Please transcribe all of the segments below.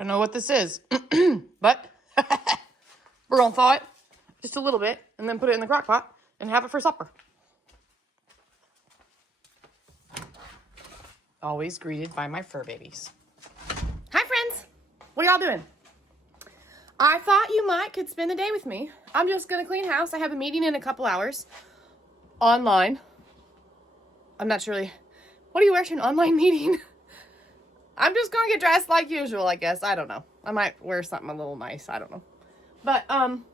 don't know what this is, but we're gonna thaw it just a little bit and then put it in the crock pot and have it for supper. Always greeted by my fur babies. Hi friends, what are y'all doing? I thought you could spend the day with me. I'm just gonna clean house. I have a meeting in a couple hours online. I'm not sure really, what do you wear to an online meeting? I'm just gonna get dressed like usual, I guess. I don't know. I might wear something a little nice. I don't know. But, I'm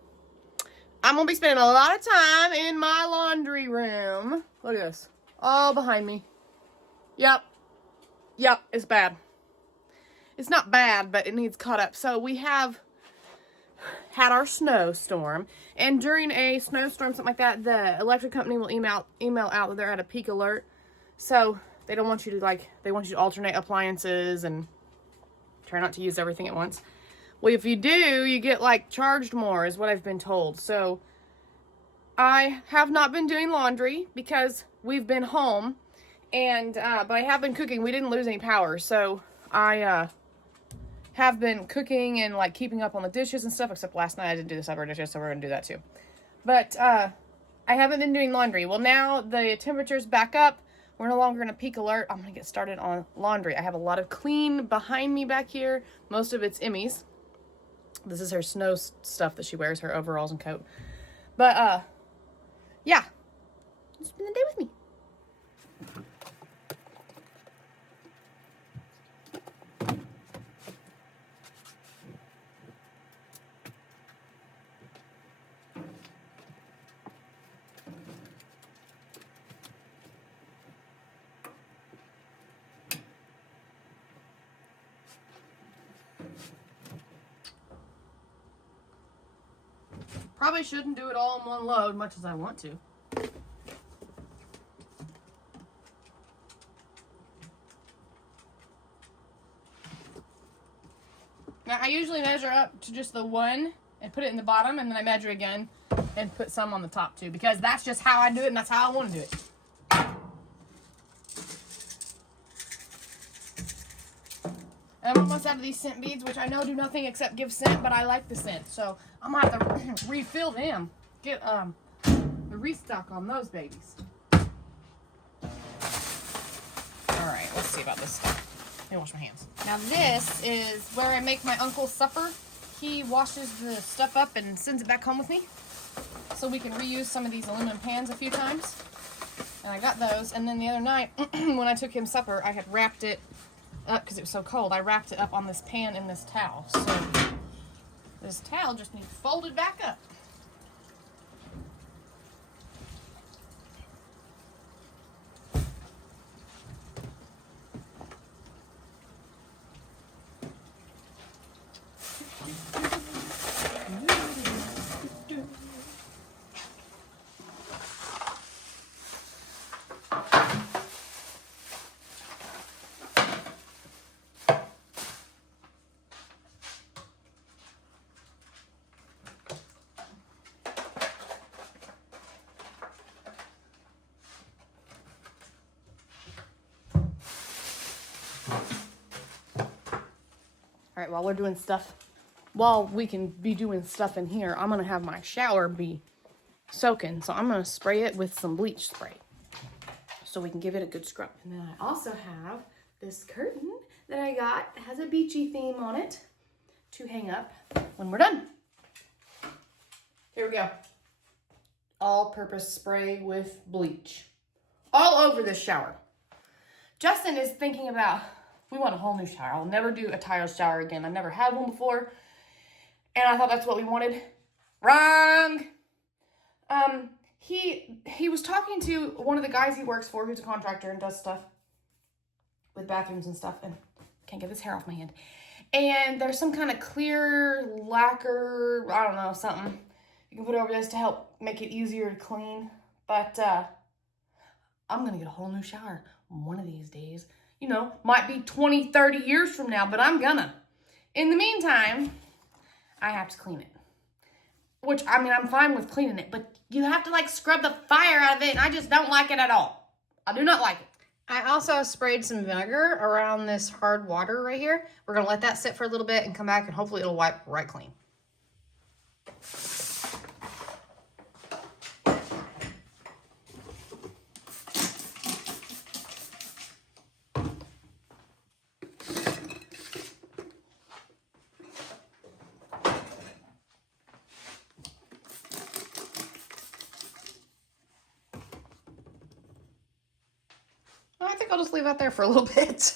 gonna be spending a lot of time in my laundry room. Look at this. All behind me. Yep, it's bad. It's not bad, but it needs caught up. So we have had our snowstorm, and during a snowstorm, something like that, the electric company will email out that they're at a peak alert. So they don't want you to they want you to alternate appliances and try not to use everything at once. Well, if you do, you get charged more, is what I've been told. So I have not been doing laundry because we've been home, and but I have been cooking. We didn't lose any power, so I have been cooking and keeping up on the dishes and stuff, except last night I didn't do the supper dishes, so we're gonna do that too. But I haven't been doing laundry. Well, now the temperature's back up. We're no longer in a peak alert. I'm gonna get started on laundry. I have a lot of clean behind me back here. Most of it's Emmy's. This is her snow stuff that she wears, her overalls and coat. But yeah, spend the day with me. Probably shouldn't do it all in one load, much as I want to. Now, I usually measure up to just the one and put it in the bottom, and then I measure again and put some on the top too, because that's just how I do it, and that's how I want to do it. And I'm almost out of these scent beads, which I know do nothing except give scent, but I like the scent. So I'm going to have to refill them. Get the restock on those babies. Alright, let's see about this stuff. Let me wash my hands. Now this is where I make my uncle's supper. He washes the stuff up and sends it back home with me, so we can reuse some of these aluminum pans a few times. And I got those. And then the other night, when I took him supper, I had wrapped it up because it was so cold. I wrapped it up on this pan in this towel. So this towel just needs folded back up. All right, while we can be doing stuff in here, I'm going to have my shower be soaking. So I'm going to spray it with some bleach spray so we can give it a good scrub. And then I also have this curtain that I got that has a beachy theme on it to hang up when we're done. Here we go. All-purpose spray with bleach. All over this shower. Justin is thinking about, we want a whole new shower. I'll never do a tile shower again. I've never had one before. And I thought that's what we wanted. Wrong! He was talking to one of the guys he works for, who's a contractor and does stuff with bathrooms and stuff. And can't get his hair off my hand. And there's some kind of clear lacquer, I don't know, something you can put over this to help make it easier to clean. But I'm going to get a whole new shower one of these days. You know, might be 20, 30 years from now, but I'm gonna. In the meantime, I have to clean it. Which, I mean, I'm fine with cleaning it, but you have to, scrub the fire out of it, and I just don't like it at all. I do not like it. I also sprayed some vinegar around this hard water right here. We're gonna let that sit for a little bit and come back and hopefully it'll wipe right clean. I think I'll just leave that there for a little bit.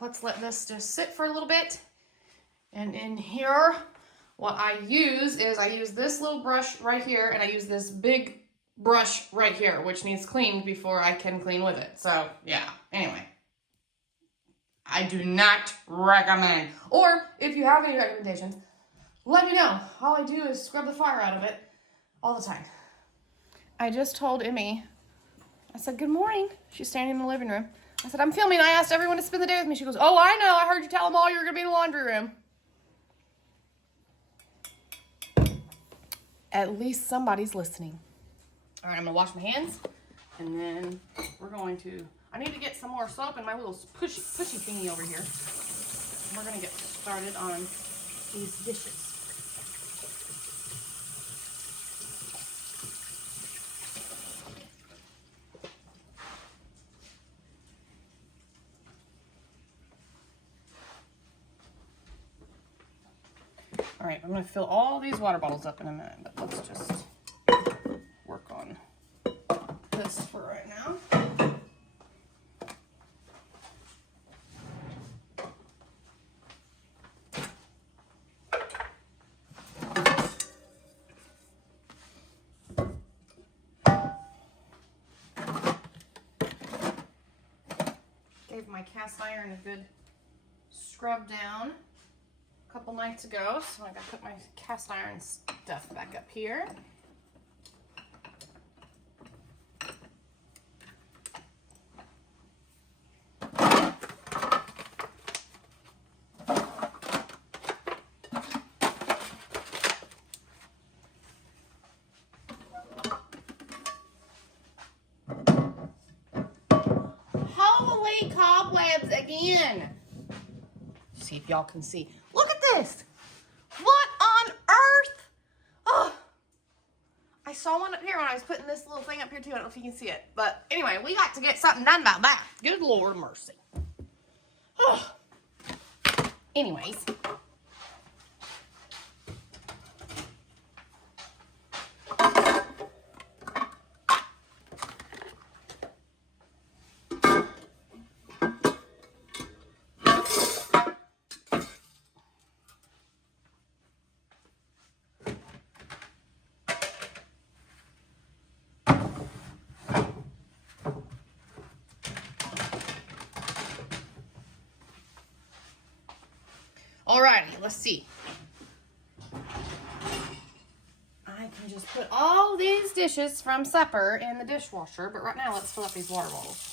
Let's let this just sit for a little bit. And in here, what I use is I use this little brush right here and I use this big brush right here, which needs cleaned before I can clean with it. So yeah, anyway. I do not recommend. Or if you have any recommendations, let me know. All I do is scrub the fire out of it all the time. I just told Emmy, I said, good morning. She's standing in the living room. I said, I'm filming. I asked everyone to spend the day with me. She goes, oh, I know. I heard you tell them all you're going to be in the laundry room. At least somebody's listening. All right, I'm going to wash my hands. And then we're going to, I need to get some more soap in my little pushy thingy over here. We're going to get started on these dishes. All right, I'm going to fill all these water bottles up in a minute, but let's just work on this for right now. Gave my cast iron a good scrub down a couple nights ago, so I gotta put my cast iron stuff back up here. Holy cobwebs again! See if y'all can see. Look at this! What on earth? Oh, I saw one up here when I was putting this little thing up here too. I don't know if you can see it. But anyway, we got to get something done about that. Good Lord mercy. Oh. Anyways. Alrighty, let's see. I can just put all these dishes from supper in the dishwasher, but right now let's fill up these water bottles.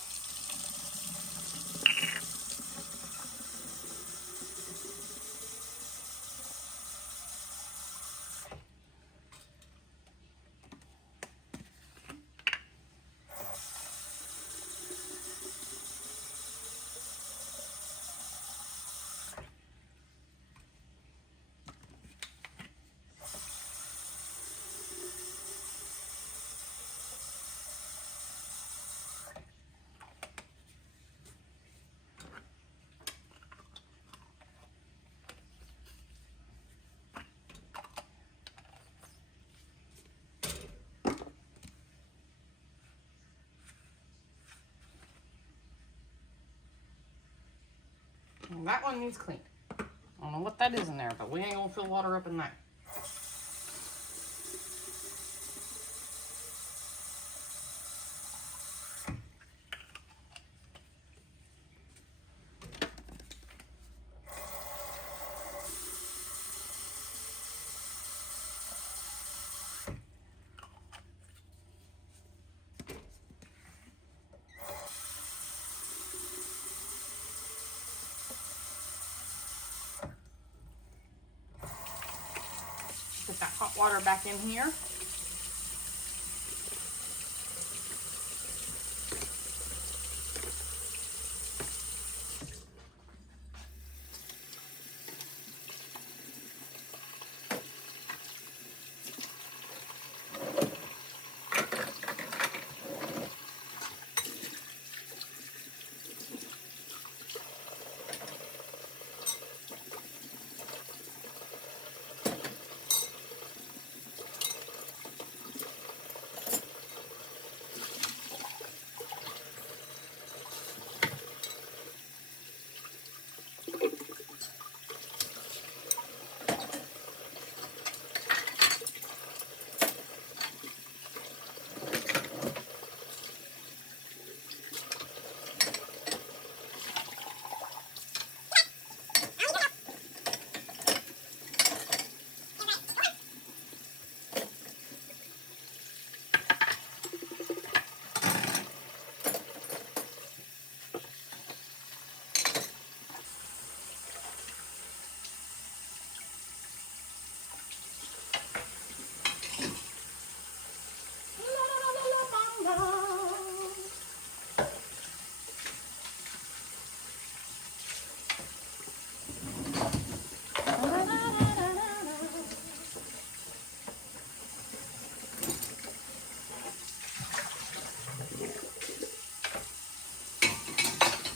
And that one needs cleaned. I don't know what that is in there, but we ain't gonna fill water up in there. Get that hot water back in here.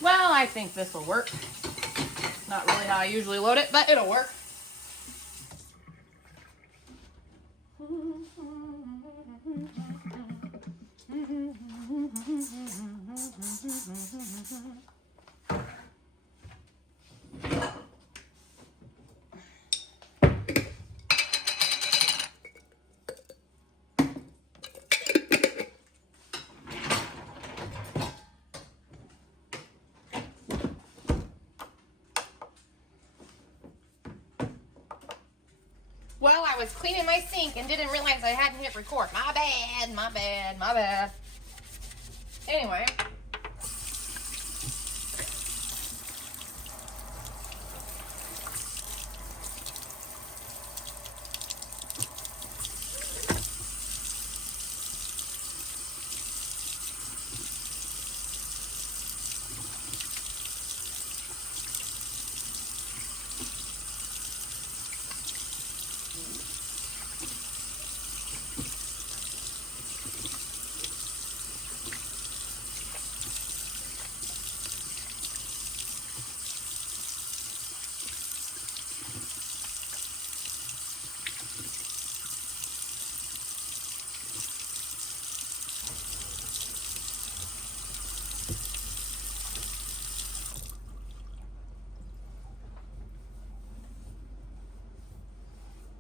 Well, I think this will work. Not really how I usually load it, but it'll work. Well, I was cleaning my sink and didn't realize I hadn't hit record. My bad, my bad, my bad. Anyway.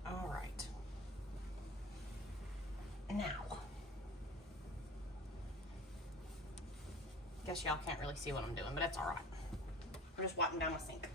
All right. Now. Guess y'all can't really see what I'm doing, but it's all right. I'm just wiping down my sink.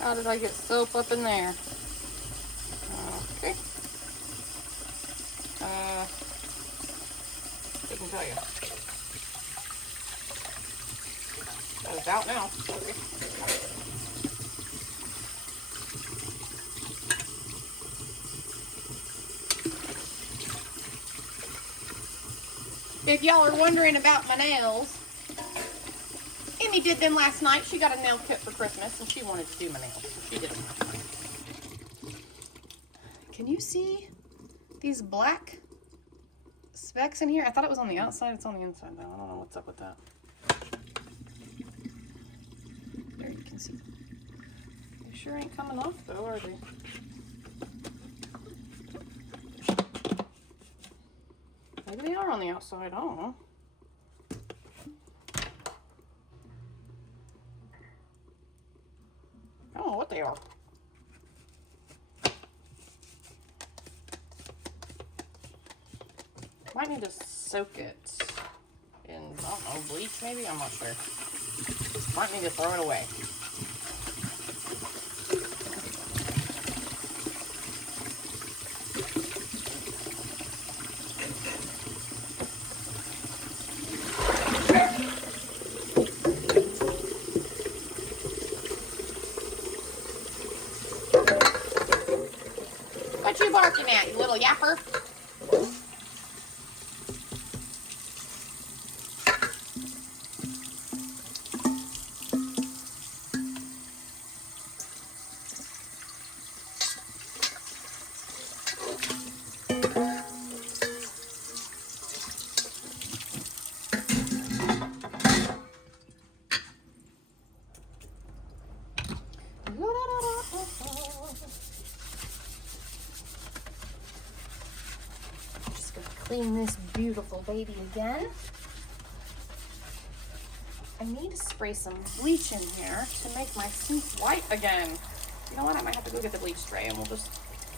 How did I get soap up in there? Okay. Couldn't tell you. Oh, it's out now. Okay. If y'all are wondering about my nails, Emmy did them last night. She got a nail kit for Christmas and she wanted to do my nails, so she did them last night. Can you see these black specks in here? I thought it was on the outside. It's on the inside though. I don't know what's up with that. There you can see. They sure ain't coming off though, are they? Maybe they are on the outside. I don't know. I don't know what they are. Might need to soak it in, I don't know, bleach maybe? I'm not sure. Might need to throw it away. What you barking at, you little yapper? Just gonna clean this beautiful baby again. I need to spray some bleach in here to make my sink white again. You know what? I might have to go get the bleach spray and we'll just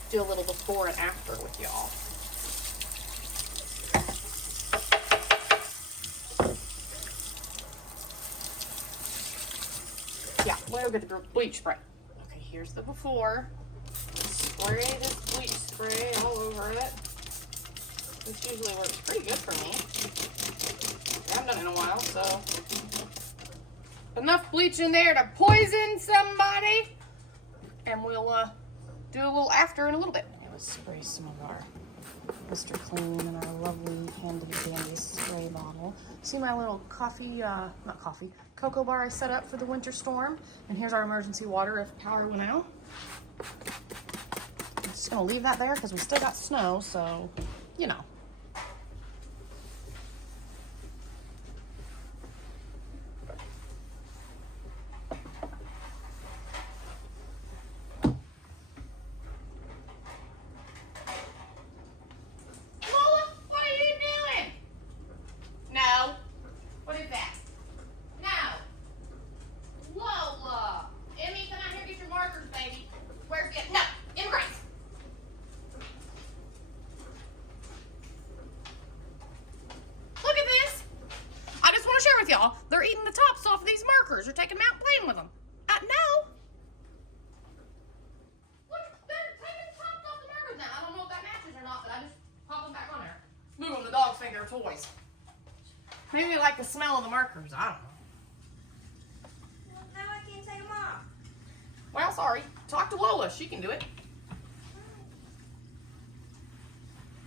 do a little before and after with y'all. Yeah, we'll go get the bleach spray. Okay, here's the before. Spray this bleach spray all over it. This usually works pretty good for me. I haven't done it in a while, so enough bleach in there to poison somebody. And we'll do a little after in a little bit. Let's spray some of our Mr. Clean in our lovely handy dandy spray bottle. See my little cocoa bar I set up for the winter storm. And here's our emergency water if power went out. I'm just gonna leave that there because we still got snow, so you know. Y'all, they're eating the tops off of these markers. They're taking them out and playing with them. No. Look, they're taking the tops off the markers now. I don't know if that matches or not, but I just pop them back on there. Move them, the dogs think they're toys. Maybe they like the smell of the markers. I don't know. Well, now I can't take them off. Well, sorry. Talk to Lola. She can do it.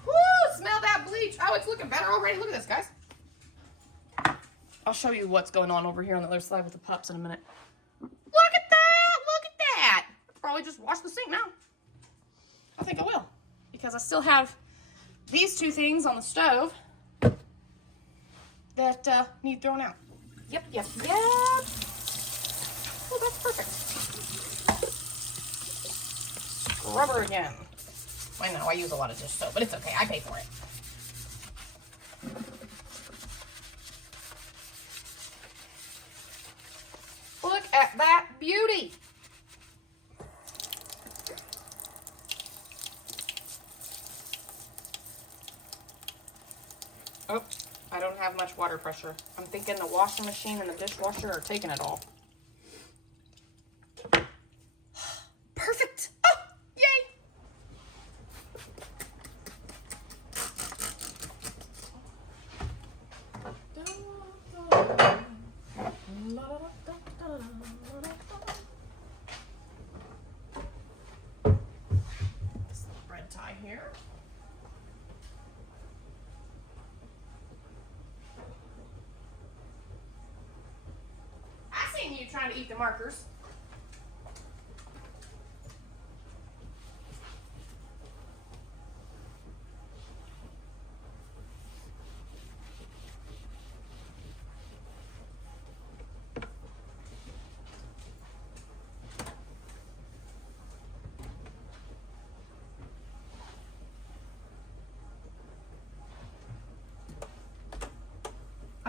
Woo! Smell that bleach. Oh, it's looking better already. Look at this, guys. I'll show you what's going on over here on the other side with the pups in a minute. Look at that! Look at that! Probably just wash the sink now. I think I will. Because I still have these two things on the stove that need thrown out. Yep. Oh, that's perfect. Scrubber again. I know, I use a lot of dish soap, but it's okay. I pay for it. Look at that beauty. Oh, I don't have much water pressure. I'm thinking the washing machine and the dishwasher are taking it all. Perfect. Oh, yay. This little bread tie here. I seen you trying to eat the markers.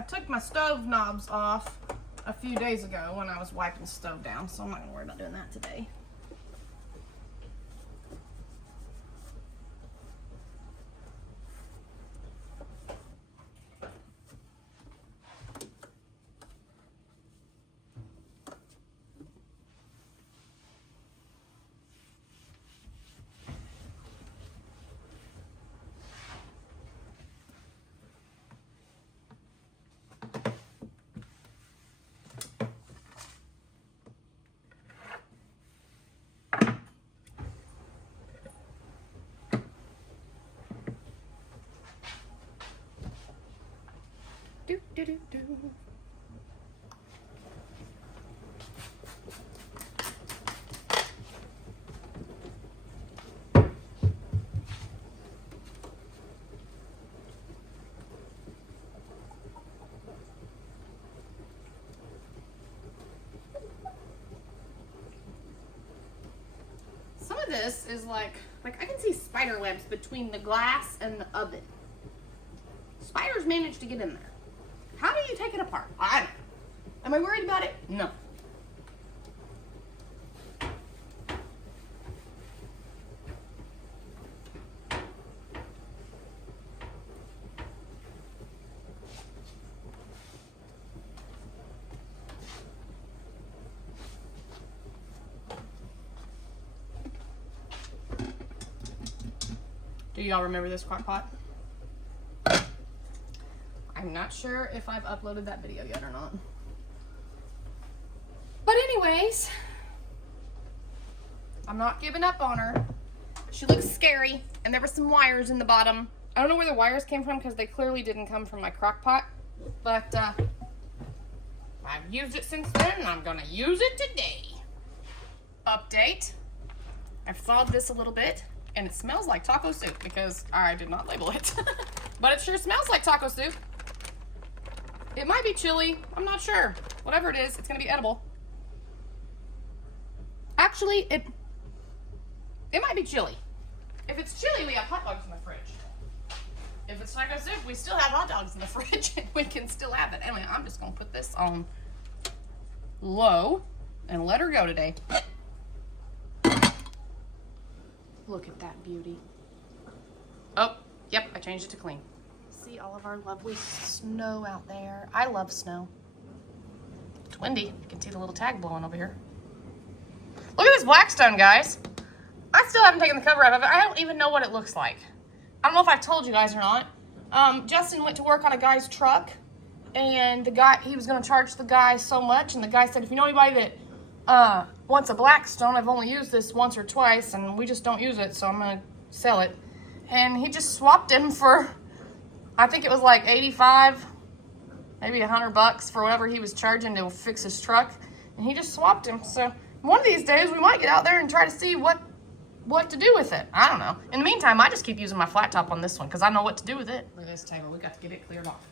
took my stove knobs off a few days ago when I was wiping the stove down, so I'm not gonna worry about doing that today. Do, do, do, do. Some of this is like I can see spider webs between the glass and the oven. Spiders managed to get in there. How do you take it apart? I don't know. Am I worried about it? No. Do y'all remember this crock pot? I'm not sure if I've uploaded that video yet or not. But anyways, I'm not giving up on her. She looks scary, and there were some wires in the bottom. I don't know where the wires came from because they clearly didn't come from my crock pot. But I've used it since then, and I'm gonna use it today. Update. I've thawed this a little bit, and it smells like taco soup because I did not label it. But it sure smells like taco soup. It might be chili. I'm not sure. Whatever it is, it's going to be edible. Actually, it might be chili. If it's chili, we have hot dogs in the fridge. If it's taco soup, we still have hot dogs in the fridge. We can still have it. Anyway, I'm just going to put this on low and let her go today. Look at that beauty. Oh, yep, I changed it to clean. See all of our lovely snow out there. I love snow. It's windy. You can see the little tag blowing over here. Look at this Blackstone, guys. I still haven't taken the cover off of it. I don't even know what it looks like. I don't know if I've told you guys or not. Justin went to work on a guy's truck, and the guy, he was going to charge the guy so much, and the guy said, if you know anybody that wants a Blackstone, I've only used this once or twice, and we just don't use it, so I'm going to sell it. And he just swapped him for, I think it was like 85, maybe $100 for whatever he was charging to fix his truck. And he just swapped him. So one of these days we might get out there and try to see what to do with it. I don't know. In the meantime, I just keep using my flat top on this one because I know what to do with it. Look at this table. We got to get it cleared off.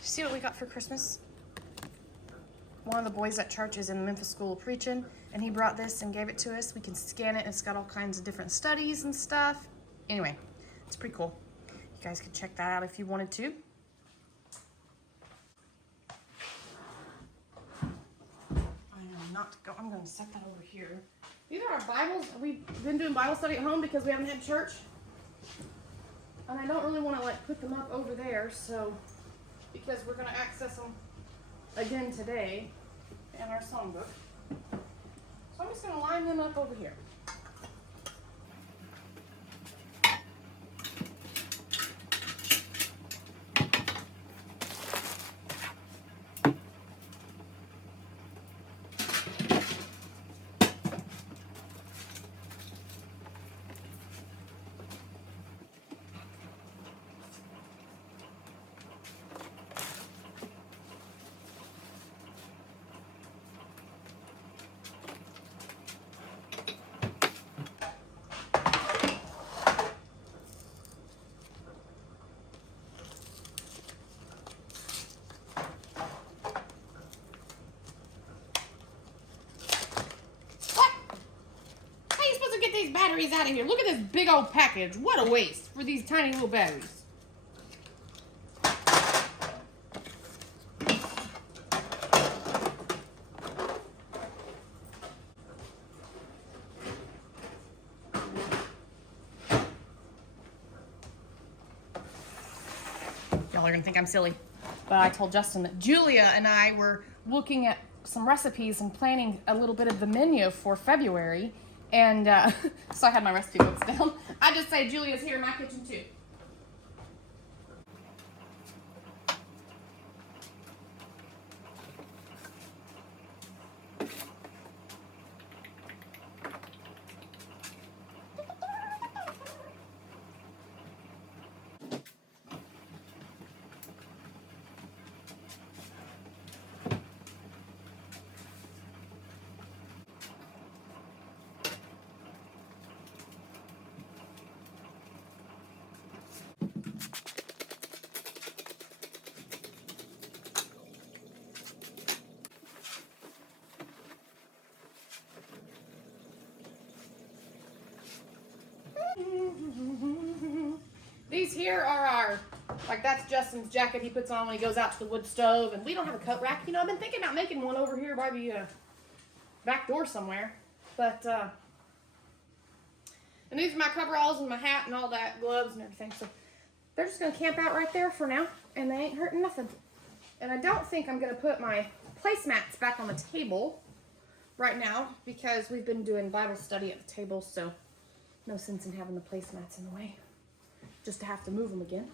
See what we got for Christmas? One of the boys at church is in Memphis School of Preaching, and he brought this and gave it to us. We can scan it, and it's got all kinds of different studies and stuff. Anyway, it's pretty cool. You guys could check that out if you wanted to. I'm going to set that over here. These are our Bibles. We've been doing Bible study at home because we haven't had church. And I don't really want to like put them up over there, so because we're going to access them again today in our songbook. So I'm just going to line them up over here. batteries out of here. Look at this big old package. What a waste for these tiny little batteries. Y'all are gonna think I'm silly, but I told Justin that Julia and I were looking at some recipes and planning a little bit of the menu for February, and so I had my recipe books down. I just say Julia's here in my kitchen too. These here are our, like that's Justin's jacket he puts on when he goes out to the wood stove, and we don't have a coat rack. You know, I've been thinking about making one over here by the back door somewhere, but and these are my coveralls and my hat and all that, gloves and everything, so they're just gonna camp out right there for now, and they ain't hurting nothing. And I don't think I'm gonna put my placemats back on the table right now because we've been doing Bible study at the table, so no sense in having the placemats in the way, just to have to move them again.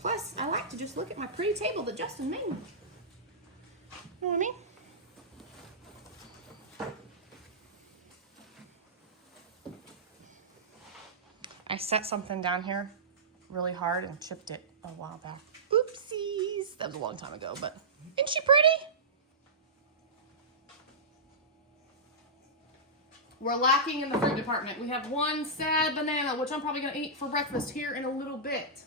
Plus, I like to just look at my pretty table that Justin made me. You know what I mean? I set something down here really hard and chipped it a while back. Oopsies! That was a long time ago, but isn't she pretty? We're lacking in the fruit department. We have one sad banana, which I'm probably gonna eat for breakfast here in a little bit.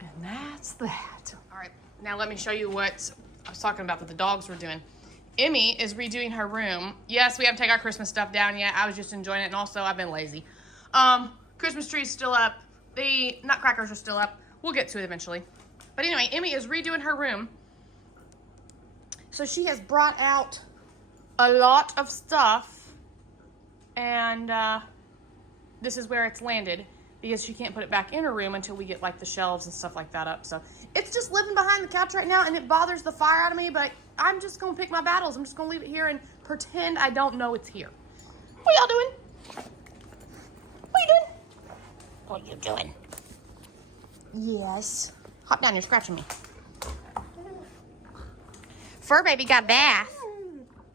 And that's that. All right, now let me show you what I was talking about that the dogs were doing. Emmy is redoing her room. Yes, we haven't taken our Christmas stuff down yet. I was just enjoying it, and also I've been lazy. Christmas tree's still up. The nutcrackers are still up. We'll get to it eventually. But anyway, Emmy is redoing her room. So she has brought out a lot of stuff, and this is where it's landed because she can't put it back in her room until we get like the shelves and stuff like that up. So it's just living behind the couch right now, and it bothers the fire out of me, but I'm just gonna pick my battles. I'm just gonna leave it here and pretend I don't know it's here. What y'all doing? What you doing? What you doing? Yes. Hop down, you're scratching me. Fur baby got a bath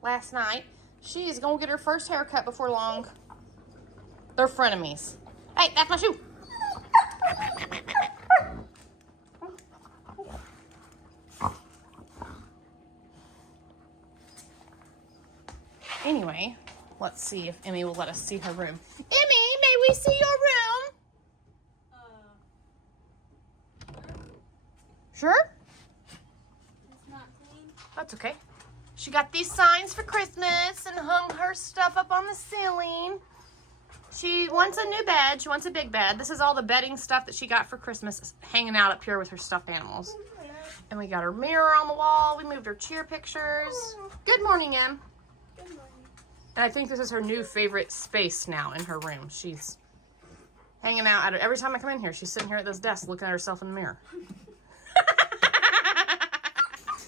last night. She is gonna get her first haircut before long. They're frenemies. Hey, that's my shoe. Anyway, let's see if Emmy will let us see her room. Emmy, may we see your room? Sure? It's not clean. That's okay. She got these signs for Christmas and hung her stuff up on the ceiling. She wants a new bed. She wants a big bed. This is all the bedding stuff that she got for Christmas hanging out up here with her stuffed animals. And we got her mirror on the wall. We moved her cheer pictures. Good morning, Em. Good morning. And I think this is her new favorite space now in her room. She's hanging out. Every time I come in here, she's sitting here at this desk looking at herself in the mirror.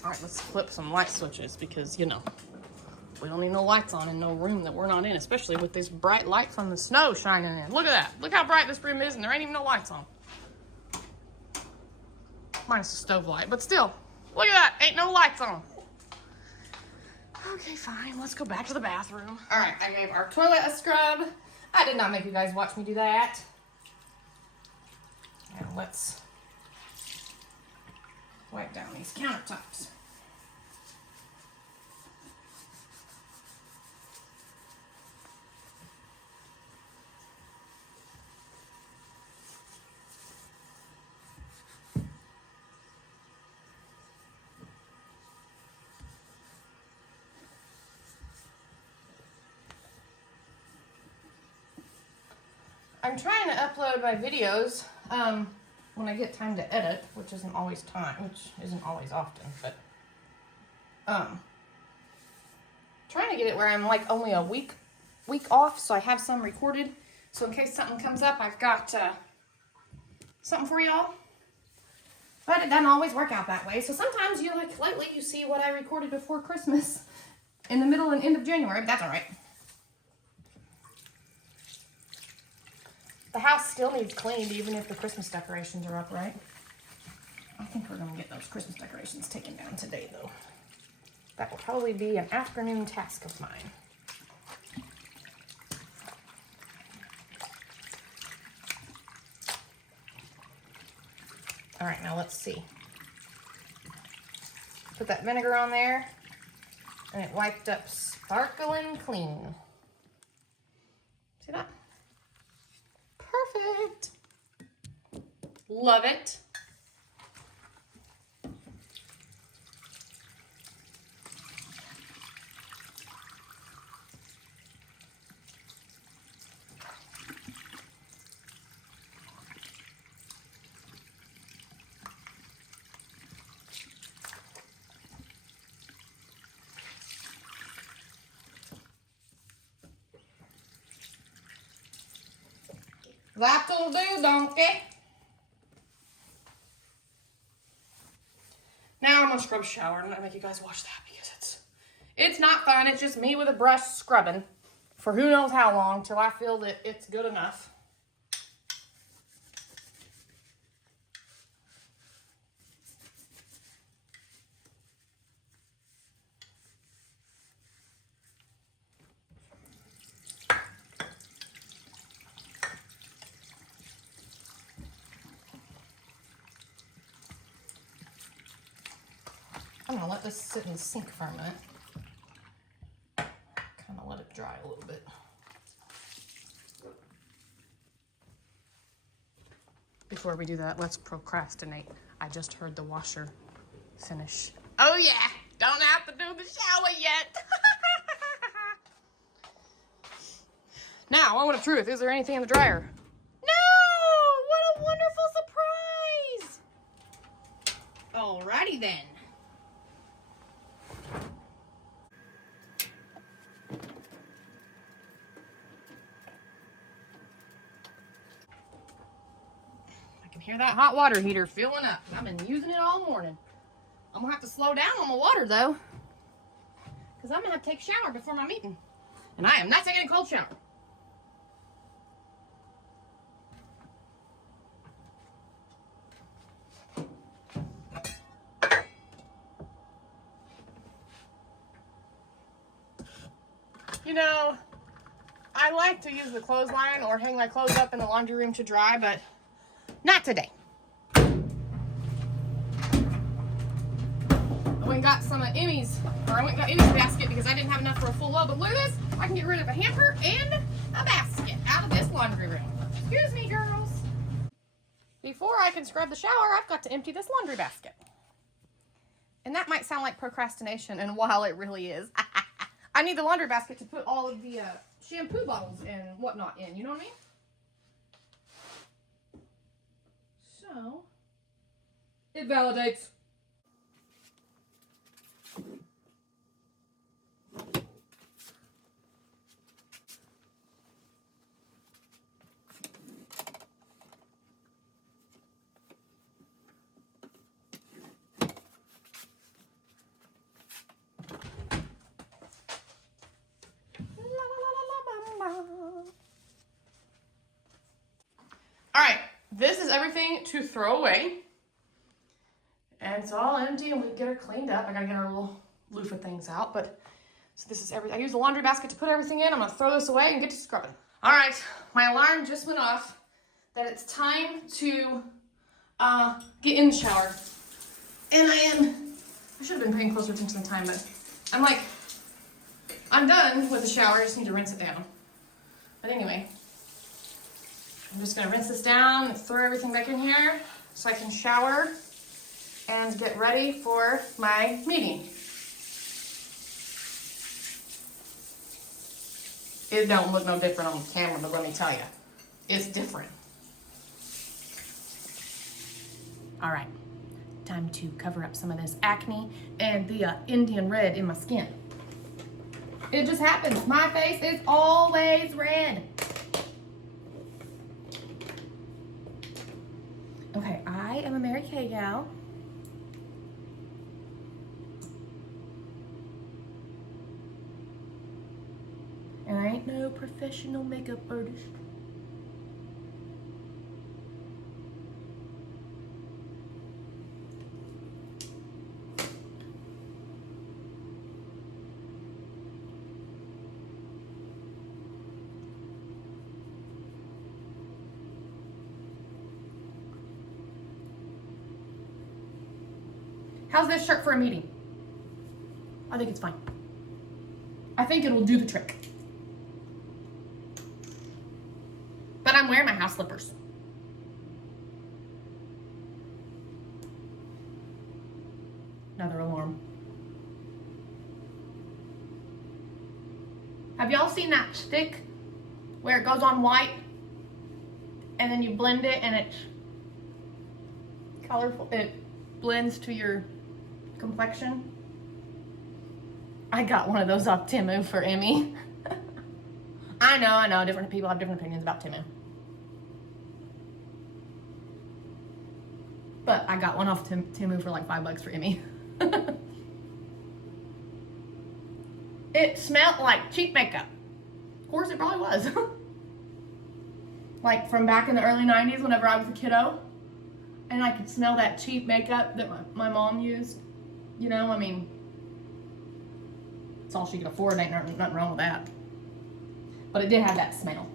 All right, let's flip some light switches because, you know, we don't need no lights on in no room that we're not in, especially with this bright light from the snow shining in. Look at that. Look how bright this room is, and there ain't even no lights on. Minus the stove light, but still, look at that. Ain't no lights on. Okay, fine. Let's go back to the bathroom. All right, I gave our toilet a scrub. I did not make you guys watch me do that. And let's wipe down these countertops. I'm trying to upload my videos when I get time to edit, which isn't always often, but trying to get it where I'm like only a week off, so I have some recorded. So in case something comes up, I've got something for y'all. But it doesn't always work out that way. So sometimes lately you see what I recorded before Christmas in the middle and end of January, but that's all right. The house still needs cleaned even if the Christmas decorations are up, right? I think we're gonna get those Christmas decorations taken down today though. That will probably be an afternoon task of mine. All right, now let's see. Put that vinegar on there, and it wiped up sparkling clean. See that? Perfect. Love it. That'll do, donkey. Now I'm gonna scrub a shower. I'm not gonna make you guys watch that because it's not fun. It's just me with a brush scrubbing for who knows how long till I feel that it's good enough. I'm gonna let this sit in the sink for a minute. Kind of let it dry a little bit. Before we do that, let's procrastinate. I just heard the washer finish. Oh yeah, don't have to do the shower yet. Now, moment of truth. Is there anything in the dryer? No! What a wonderful surprise! Alrighty then. Hear that hot water heater filling up. I've been using it all morning. I'm gonna have to slow down on the water though, because I'm gonna have to take a shower before my meeting. And I am not taking a cold shower. You know, I like to use the clothesline or hang my clothes up in the laundry room to dry, but not today. I went and got some of Emmy's, basket because I didn't have enough for a full load. But look at this. I can get rid of a hamper and a basket out of this laundry room. Excuse me, girls. Before I can scrub the shower, I've got to empty this laundry basket. And that might sound like procrastination, and while it really is, I need the laundry basket to put all of the shampoo bottles and whatnot in. You know what I mean? So, it validates. All right, this is everything to throw away. And it's all empty and we get her cleaned up. I gotta get our little loofah things out, but so this is everything. I use the laundry basket to put everything in. I'm gonna throw this away and get to scrubbing. All right, my alarm just went off that it's time to get in the shower. And I should have been paying closer attention to the time, but I'm done with the shower. I just need to rinse it down. But anyway, I'm just gonna rinse this down and throw everything back in here so I can shower and get ready for my meeting. It don't look no different on camera, but let me tell you, is different. All right, time to cover up some of this acne and the Indian red in my skin. It just happens. My face is always red. Okay, I am a Mary Kay gal. And I ain't no professional makeup artist. How's this shirt for a meeting? I think it's fine. I think it'll do the trick. But I'm wearing my house slippers. Another alarm. Have y'all seen that stick where it goes on white and then you blend it and it's colorful? It blends to your complexion. I got one of those off Temu for Emmy. I know, different people have different opinions about Temu. But I got one off Temu for like $5 for Emmy. It smelled like cheap makeup. Of course, it probably was. Like from back in the early 90s whenever I was a kiddo. And I could smell that cheap makeup that my mom used. You know, I mean, it's all she could afford. Ain't nothing wrong with that. But it did have that smell.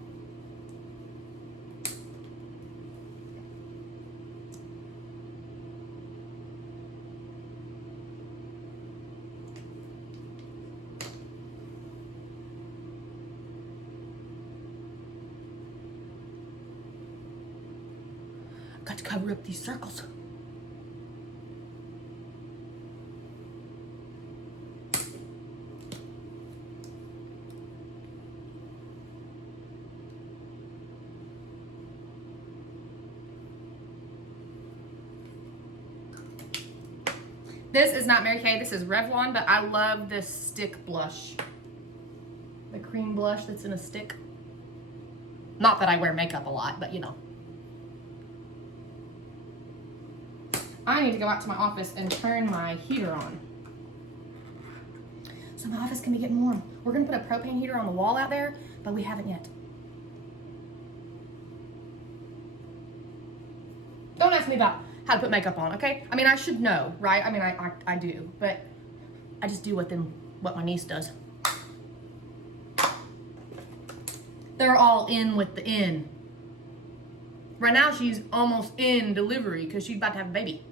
Got to cover up these circles. This is not Mary Kay, this is Revlon, but I love this stick blush. The cream blush that's in a stick. Not that I wear makeup a lot, but you know. I need to go out to my office and turn my heater on. So my office can be getting warm. We're gonna put a propane heater on the wall out there, but we haven't yet. Don't ask me about how to put makeup on, okay? I mean, I should know, right? I mean, I do, but I just do what my niece does. They're all in with the in. Right now, she's almost in delivery because she's about to have a baby.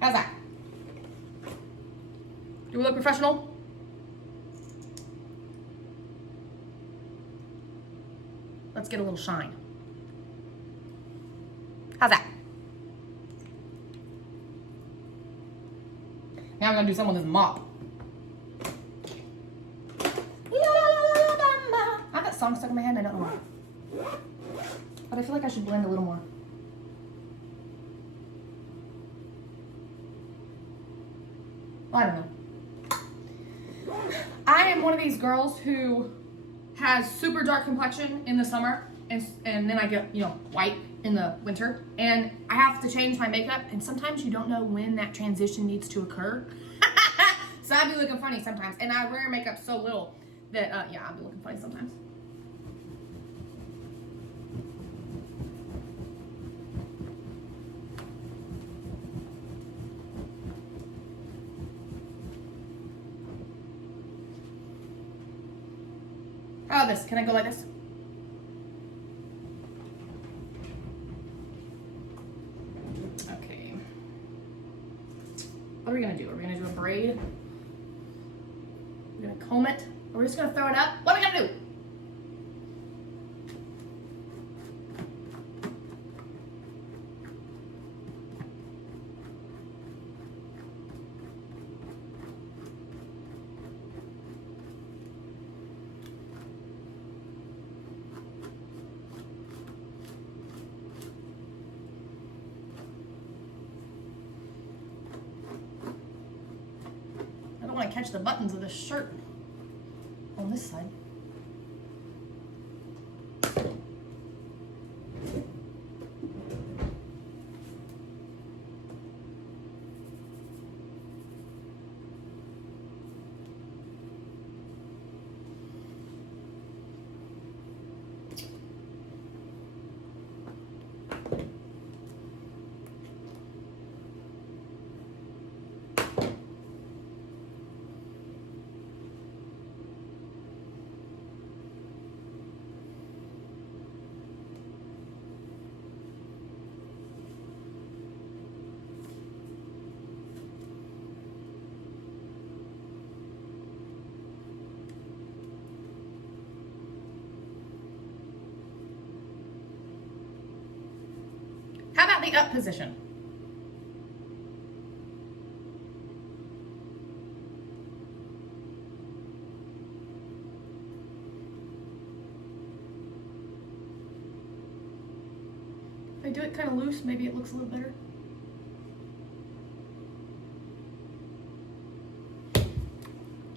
How's that? Do we look professional? Let's get a little shine. How's that? Now I'm gonna do some with this mop. I have that song stuck in my head and I don't know why. But I feel like I should blend a little more. I don't know. I am one of these girls who has super dark complexion in the summer and then I get, you know, white in the winter, and I have to change my makeup, and sometimes you don't know when that transition needs to occur. So I'd be looking funny sometimes, and I wear makeup so little that yeah, I'll be looking funny sometimes. How about this? Can I go like this? Okay. What are we gonna do? Are we gonna do a braid? We're gonna comb it? Or we're just gonna throw it up? What are we gonna do? to catch the buttons of this shirt on this side. How about the up position? If I do it kind of loose, maybe it looks a little better.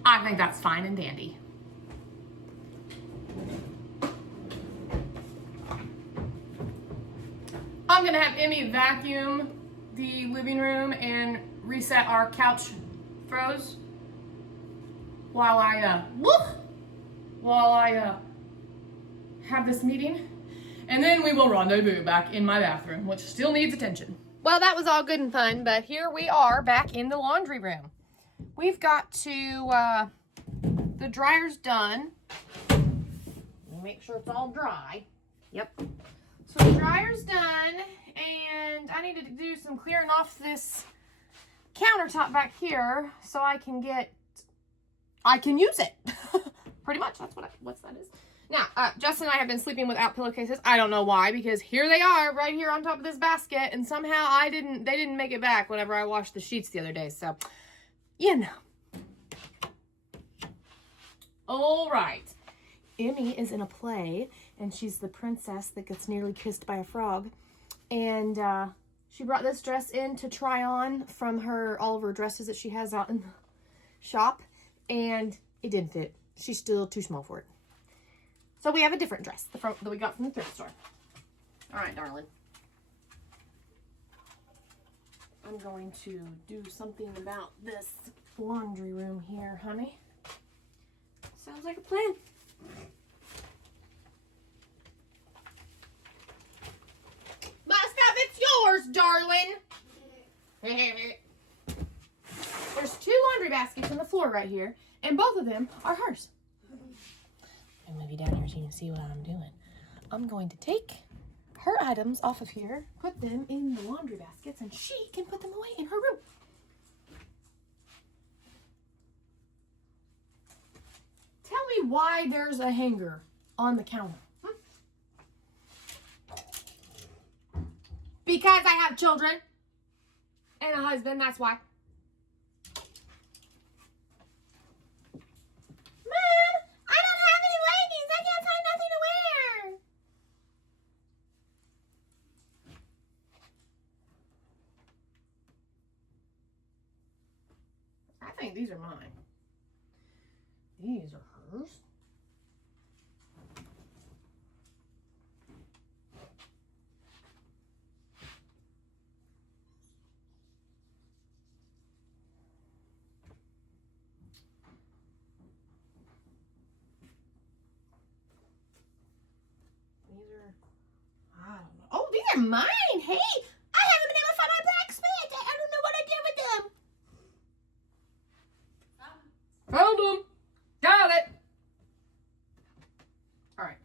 I think that's fine and dandy. I'm gonna have Emmy vacuum the living room and reset our couch throws while I have this meeting, and then we will rendezvous back in my bathroom, which still needs attention. Well, that was all good and fun, but here we are back in the laundry room. We've got to the dryer's done. Make sure it's all dry. Yep. So the dryer's done, and I needed to do some clearing off this countertop back here so I can use it. Pretty much, that's what that is. Now, Justin and I have been sleeping without pillowcases. I don't know why, because here they are right here on top of this basket, and somehow they didn't make it back whenever I washed the sheets the other day, so, you know. All right. Emmy is in a play, and she's the princess that gets nearly kissed by a frog. And she brought this dress in to try on from all of her dresses that she has out in the shop, and it didn't fit. She's still too small for it. So we have a different dress that we got from the thrift store. All right, darling. I'm going to do something about this laundry room here, honey. Sounds like a plan. My stuff, it's yours, darling. There's 2 laundry baskets on the floor right here, and both of them are hers. I'm gonna be down here so you can see what I'm doing. I'm going to take her items off of here, put them in the laundry baskets, and she can put them away in her room. Tell me why there's a hanger on the counter. Because I have children and a husband, that's why. Mom, I don't have any leggings. I can't find nothing to wear. I think these are mine. These are hers. I don't know. Oh, these are mine. Hey, I haven't been able to find my black sweats. I don't know what I did with them. Found them. Got it. All right.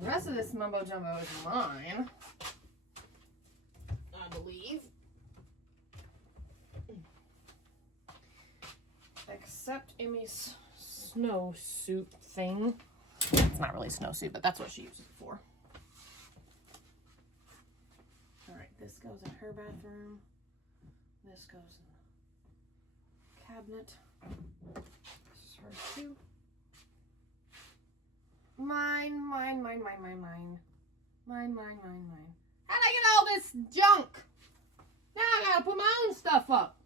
The rest of this mumbo jumbo is mine, I believe. Except Emmy's snowsuit thing. It's not really a snowsuit, but that's what she uses it for. All right, this goes in her bathroom. This goes in the cabinet. This is hers too. Mine. How'd I get all this junk? Now I gotta put my own stuff up.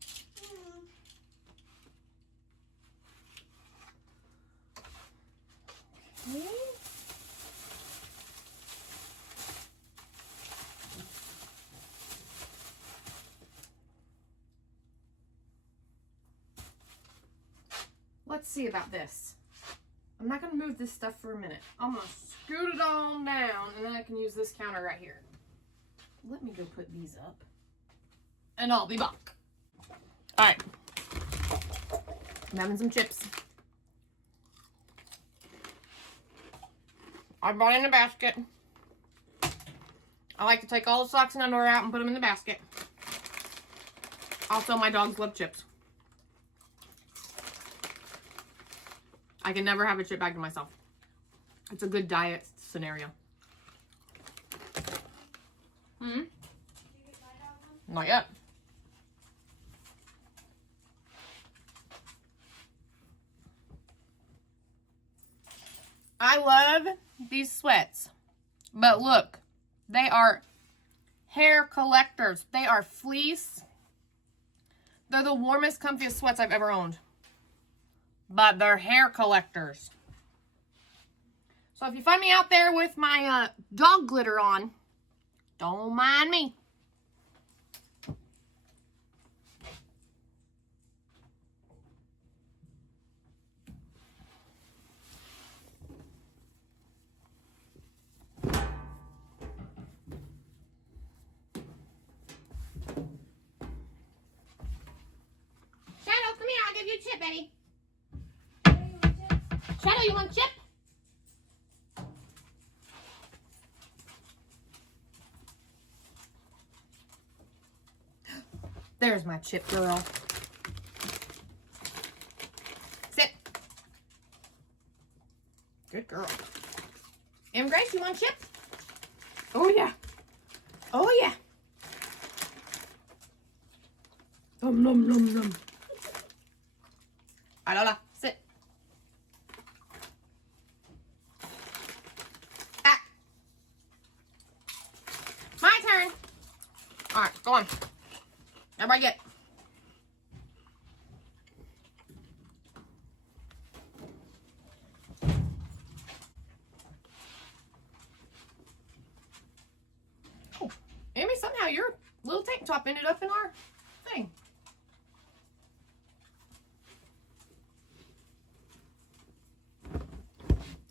See? Let's see about this. I'm not going to move this stuff for a minute. I'm going to scoot it on down, and then I can use this counter right here. Let me go put these up, and I'll be back. All right. I'm having some chips. I brought in a basket. I like to take all the socks and underwear out and put them in the basket. Also, my dogs love chips. I can never have a chip bag to myself. It's a good diet scenario. Not yet. I love these sweats, but look, they are hair collectors. They are fleece. They're the warmest, comfiest sweats I've ever owned, but they're hair collectors. So if you find me out there with my dog glitter on, don't mind me. Give you a chip, Eddie. Shadow, you want a chip? There's my chip girl. Sit. Good girl. And Grace, you want a chip? Oh, yeah. Oh, yeah. Nom, nom, nom, nom. Lola, sit. Ah. My turn. All right, go on. Everybody get. Oh, Amy, somehow your little tank top ended up in our thing.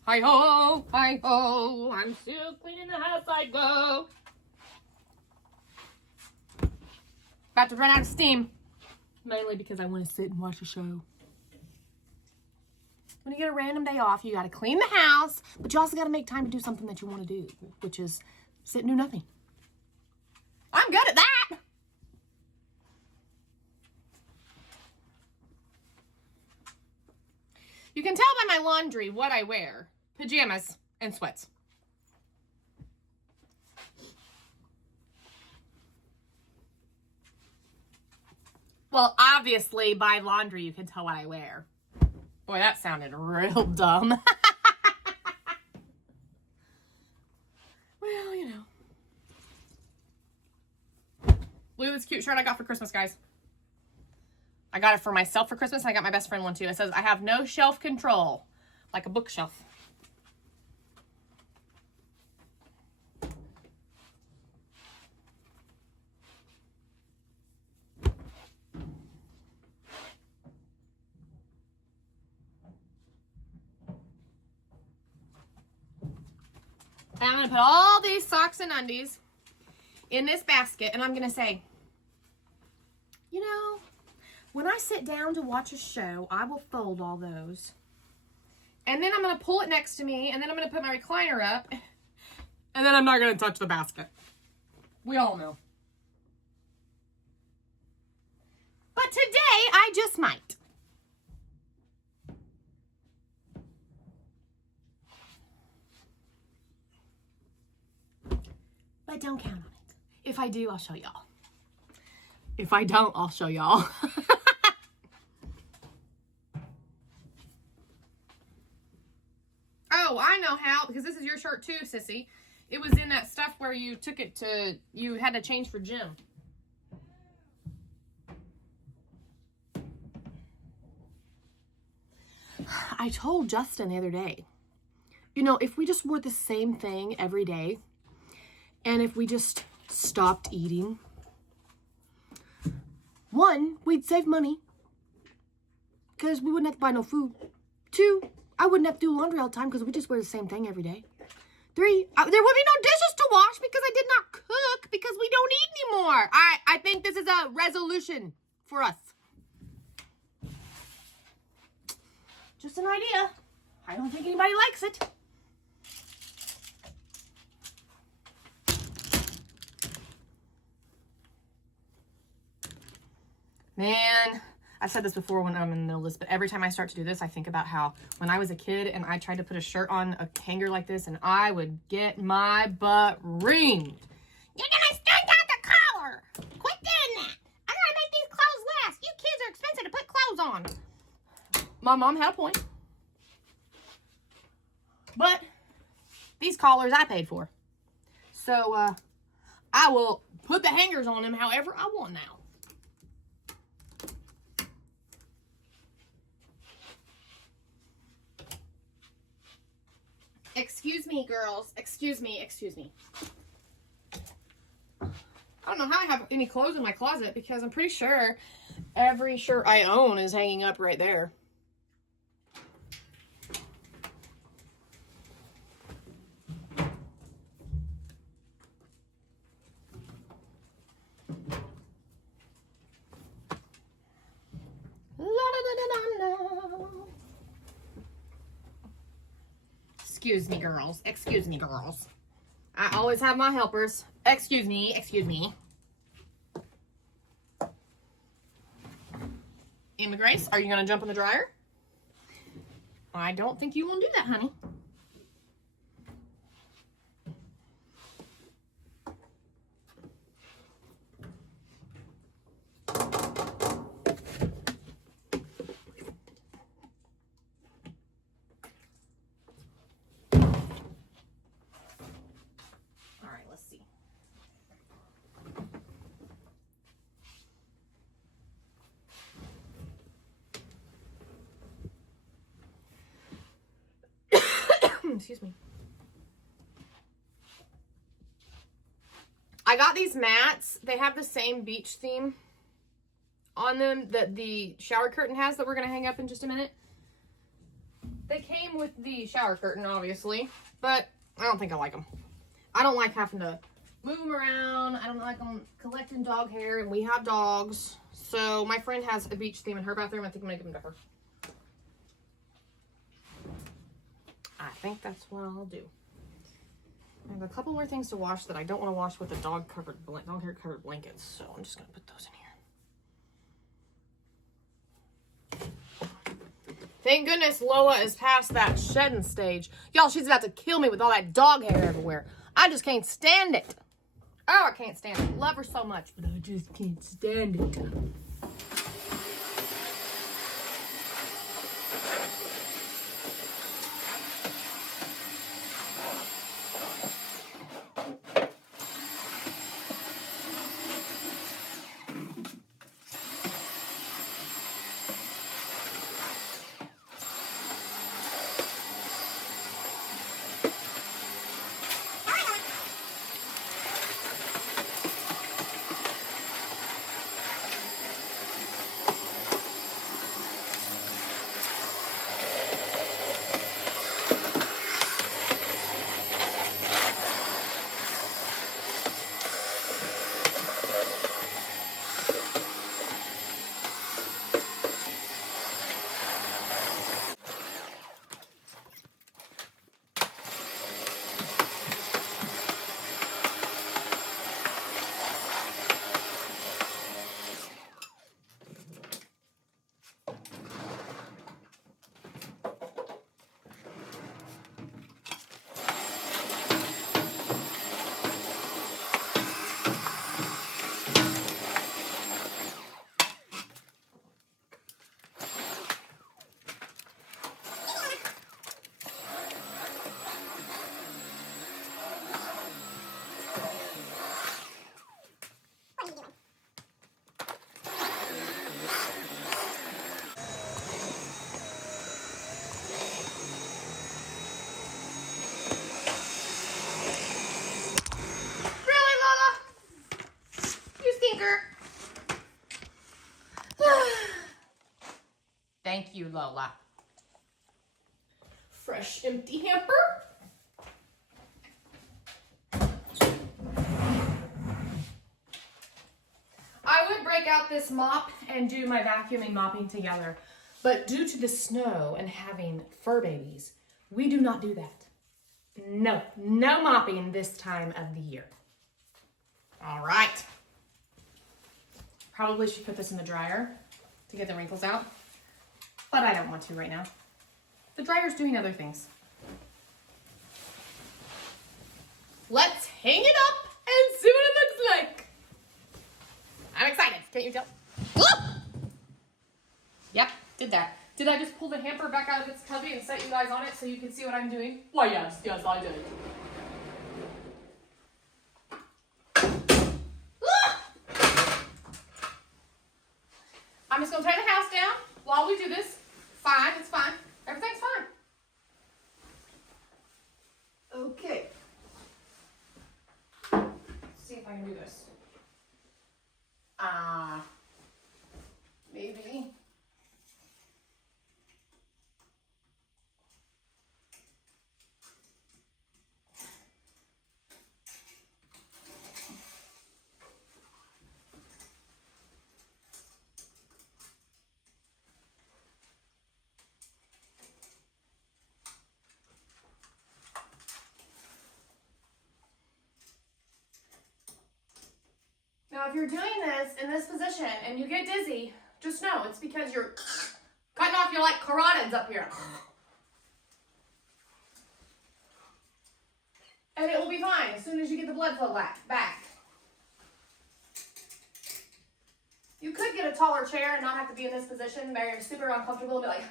Hi-ho, hi-ho, I'm still cleaning the house, I go. About to run out of steam. Mainly because I want to sit and watch a show. When you get a random day off, you got to clean the house, but you also got to make time to do something that you want to do, which is sit and do nothing. I'm good at that. You can tell by my laundry what I wear. Pajamas and sweats. Well, obviously, by laundry, you can tell what I wear. Boy, that sounded real dumb. Well, you know. Look at this cute shirt I got for Christmas, guys. I got it for myself for Christmas, and I got my best friend one, too. It says, I have no shelf control. Like a bookshelf. And I'm going to put all these socks and undies in this basket, and I'm going to say, you know, when I sit down to watch a show, I will fold all those. And then I'm going to pull it next to me, and then I'm going to put my recliner up, and then I'm not going to touch the basket. We all know. But today, I just might. But don't count on it. If I do, I'll show y'all. If I don't, I'll show y'all. Oh, I know how, because this is your shirt too, sissy. It was in that stuff where you took it to, you had to change for gym. I told Justin the other day, You know, if we just wore the same thing every day, and if we just stopped eating, one, we'd save money because we wouldn't have to buy no food. Two, I wouldn't have to do laundry all the time because we just wear the same thing every day. Three, there would be no dishes to wash because I did not cook because we don't eat anymore. I think this is a resolution for us. Just an idea. I don't think anybody likes it. Man, I've said this before when I'm in the middle of this, but every time I start to do this, I think about how when I was a kid and I tried to put a shirt on a hanger like this and I would get my butt reamed. You're gonna stretch out the collar. Quit doing that. I gotta make these clothes last. You kids are expensive to put clothes on. My mom had a point. But these collars I paid for. So, I will put the hangers on them however I want now. Excuse me, girls. Excuse me. I don't know how I have any clothes in my closet because I'm pretty sure every shirt I own is hanging up right there. Excuse me, girls. Excuse me, girls. I always have my helpers. Excuse me. Emma Grace, are you going to jump in the dryer? I don't think you want to do that, honey. Excuse me. I got these mats. They have the same beach theme on them that the shower curtain has that we're going to hang up in just a minute. They came with the shower curtain, obviously, but I don't think I like them. I don't like having to move them around. I don't like them collecting dog hair, and we have dogs. So my friend has a beach theme in her bathroom. I think I'm going to give them to her. I think that's what I'll do. I have a couple more things to wash that I don't want to wash with the dog hair covered blankets, so I'm just gonna put those in here. Thank goodness Lola is past that shedding stage. Y'all, she's about to kill me with all that dog hair everywhere. I just can't stand it. Oh, I can't stand it. Love her so much, but I just can't stand it. Thank you, Lola. Fresh, empty hamper. I would break out this mop and do my vacuuming mopping together. But due to the snow and having fur babies, we do not do that. No mopping this time of the year. All right. Probably should put this in the dryer to get the wrinkles out, but I don't want to right now. The dryer's doing other things. Let's hang it up and see what it looks like. I'm excited. Can't you tell? Whoop! Yep, did that. Did I just pull the hamper back out of its cubby and set you guys on it so you can see what I'm doing? Why, yes, I did. I'm just gonna tear the house down while we do this. Fine, it's fine. Everything's fine. Okay. Let's see if I can do this. Maybe. Now, if you're doing this in this position and you get dizzy, just know it's because you're cutting off your carotids up here. And it will be fine as soon as you get the blood flow back. You could get a taller chair and not have to be in this position where you're super uncomfortable and be like,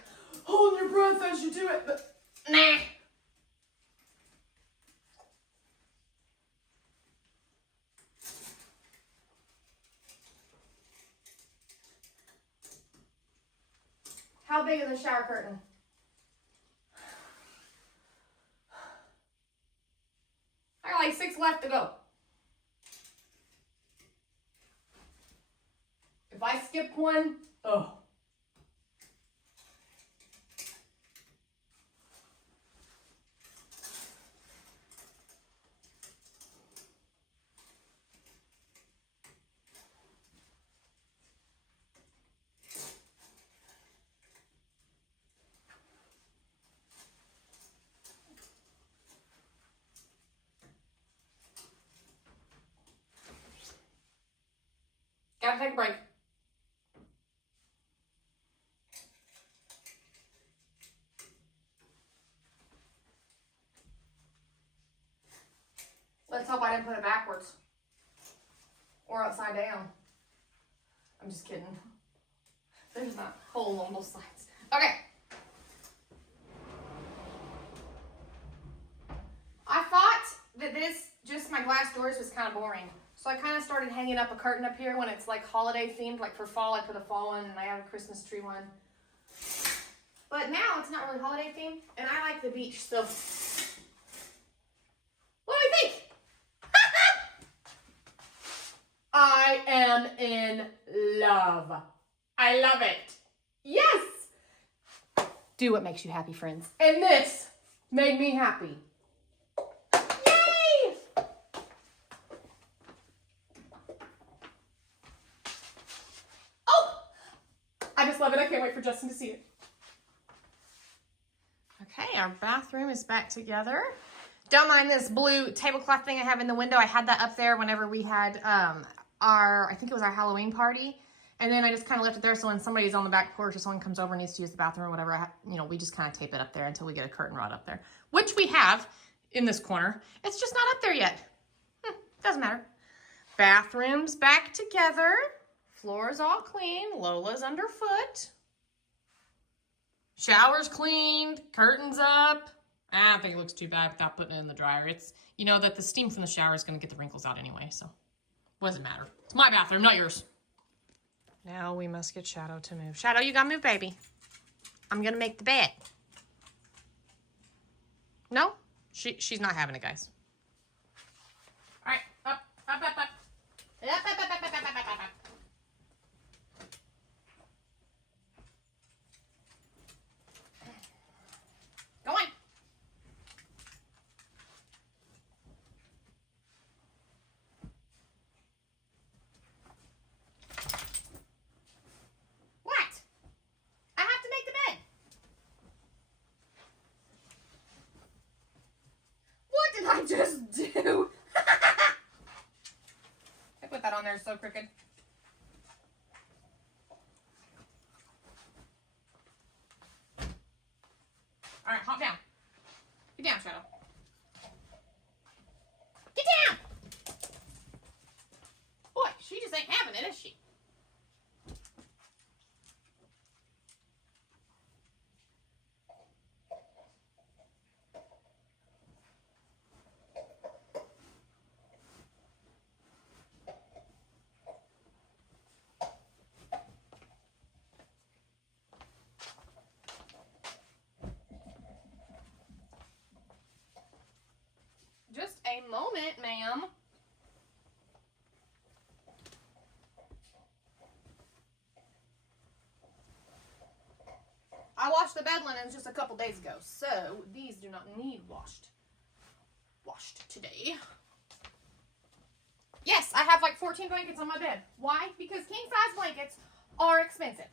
hold your breath as you do it, but nah. How big is the shower curtain? I got like 6 left to go. If I skip one, oh. Gotta take a break. Let's hope I didn't put it backwards. Or upside down. I'm just kidding. There's not a hole on both sides. Okay. I thought that this, just my glass doors, was kind of boring. So I kind of started hanging up a curtain up here when it's like holiday themed. Like for fall, I put a fall one and I have a Christmas tree one. But now it's not really holiday themed and I like the beach, so what do we think? I am in love. I love it. Yes. Do what makes you happy, friends. And this made me happy. Yay! Oh, I just love it. I can't wait for Justin to see it. Okay, our bathroom is back together. Don't mind this blue tablecloth thing I have in the window. I had that up there whenever we had I think it was our Halloween party. And then I just kind of left it there so when somebody's on the back porch or someone comes over and needs to use the bathroom or whatever, we just kind of tape it up there until we get a curtain rod up there. Which we have in this corner. It's just not up there yet. Doesn't matter. Bathroom's back together. Floor's all clean. Lola's underfoot. Shower's cleaned. Curtains up. I don't think it looks too bad without putting it in the dryer. It's, that the steam from the shower is going to get the wrinkles out anyway, so what does it matter? It's my bathroom, not yours. Now we must get Shadow to move. Shadow, you gotta move, baby. I'm gonna make the bed. No? She's not having it, guys. All right, up, up, up, up. Up, up, up, up, up, up, up, up, up. I just do? I put that on there so crooked. All right, hop down. Get down, Shadow. Get down! Boy, she just ain't having it, is she? Just a moment, ma'am. I washed the bed linens just a couple days ago, so these do not need washed today. Yes, I have like 14 blankets on my bed. Why? Because king size blankets are expensive.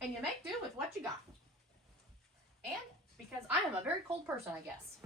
And you make do with what you got. And because I am a very cold person, I guess.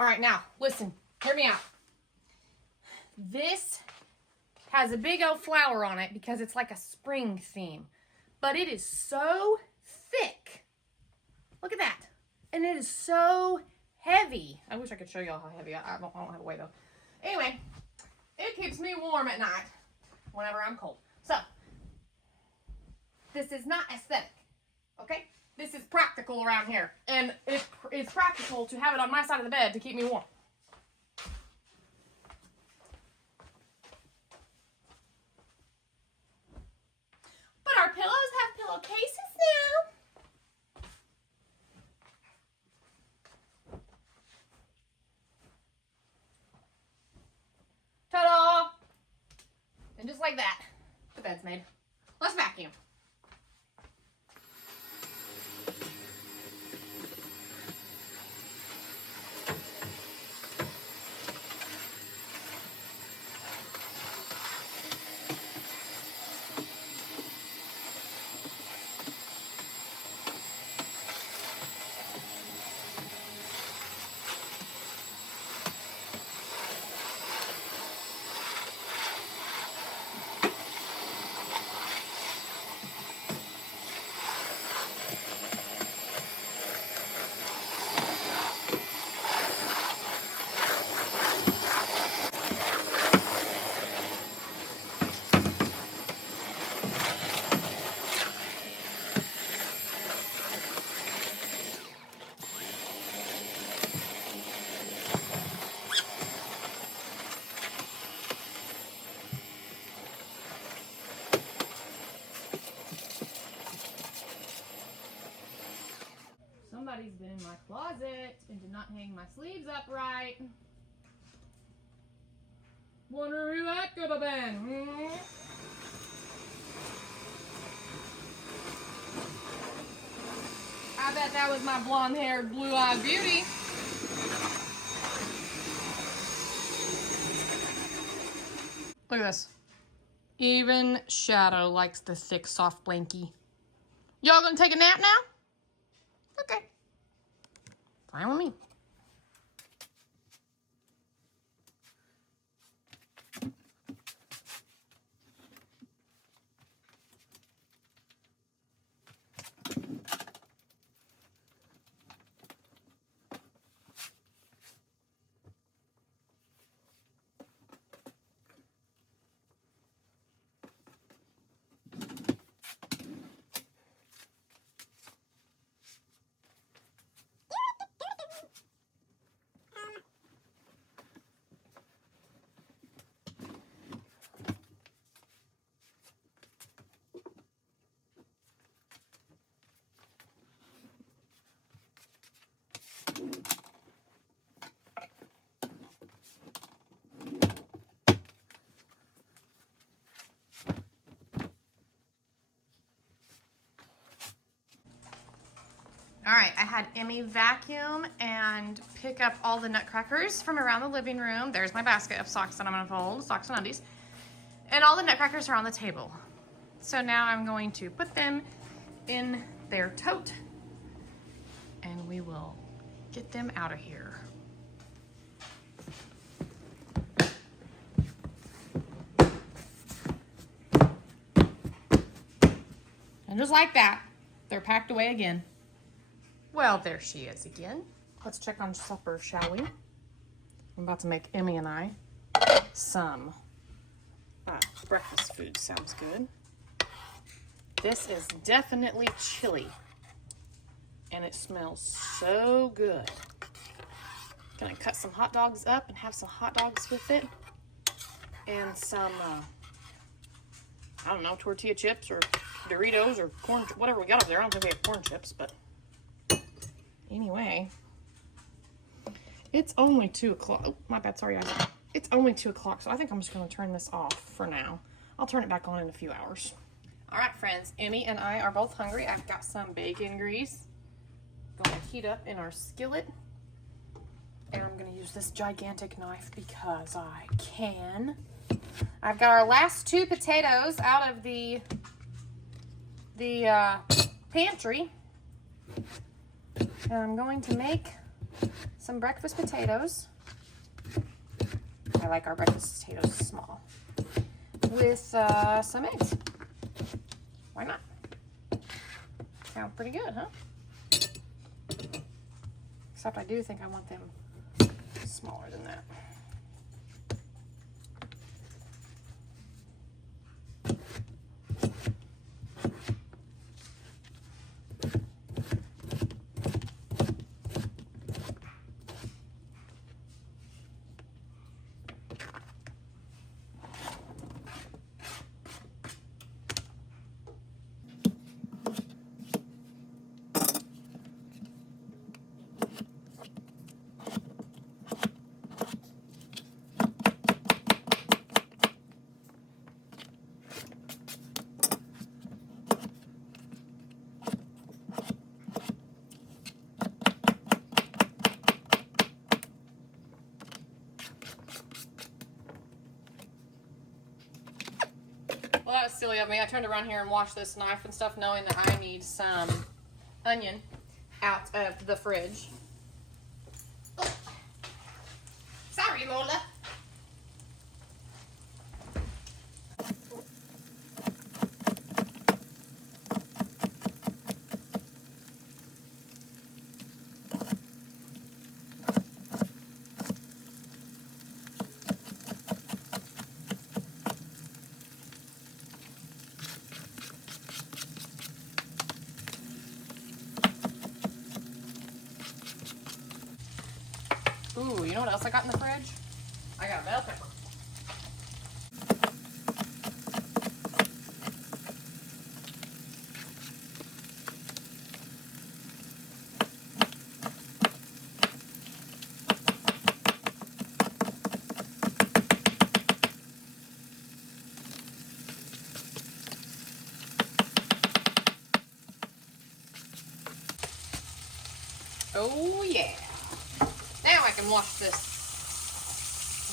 All right, now, listen. Hear me out. This has a big old flower on it because it's like a spring theme. But it is so thick. Look at that. And it is so heavy. I wish I could show y'all how heavy. I don't have a way, though. Anyway, it keeps me warm at night whenever I'm cold. So, this is not aesthetic, okay? This is practical around here. And it's practical to have it on my side of the bed to keep me warm. But our pillows have pillowcases now. Ta-da! And just like that, the bed's made. Let's vacuum. Somebody's been in my closet and did not hang my sleeves up right. Wonder who that could have been. I bet that was my blonde-haired, blue-eyed beauty. Look at this. Even Shadow likes the thick, soft blankie. Y'all gonna take a nap now? Okay. Fine with me. All right, I had Emmy vacuum and pick up all the nutcrackers from around the living room. There's my basket of socks that I'm gonna fold, socks and undies. And all the nutcrackers are on the table. So now I'm going to put them in their tote and we will get them out of here. And just like that, they're packed away again. Well, there she is again. Let's check on supper, shall we? I'm about to make Emmy and I some breakfast food. Sounds good. This is definitely chili. And it smells so good. Gonna cut some hot dogs up and have some hot dogs with it. And some, I don't know, tortilla chips or Doritos or corn, whatever we got over there. I don't think we have corn chips, but anyway. It's only 2 o'clock. Oh, my bad, sorry guys. It's only 2 o'clock, so I think I'm just gonna turn this off for now. I'll turn it back on in a few hours. All right, friends, Emmy and I are both hungry. I've got some bacon grease. Going to heat up in our skillet. And I'm gonna use this gigantic knife because I can. I've got our last 2 potatoes out of the pantry. And I'm going to make some breakfast potatoes. I like our breakfast potatoes small. With some eggs. Why not? Sounds pretty good, huh? Except I do think I want them smaller than that. Well, that was silly of me. I turned around here and washed this knife and stuff knowing that I need some onion out of the fridge. Oh. Sorry, Lola. Ooh, you know what else I got in the fridge? I got a bell pepper. Oh yeah. Now I can wash this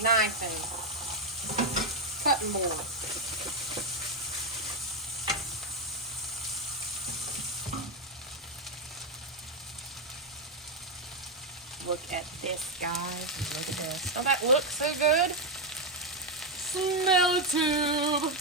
knife and cutting board. Look at this, guys. Look at this. Don't that look so good? Smell a tube.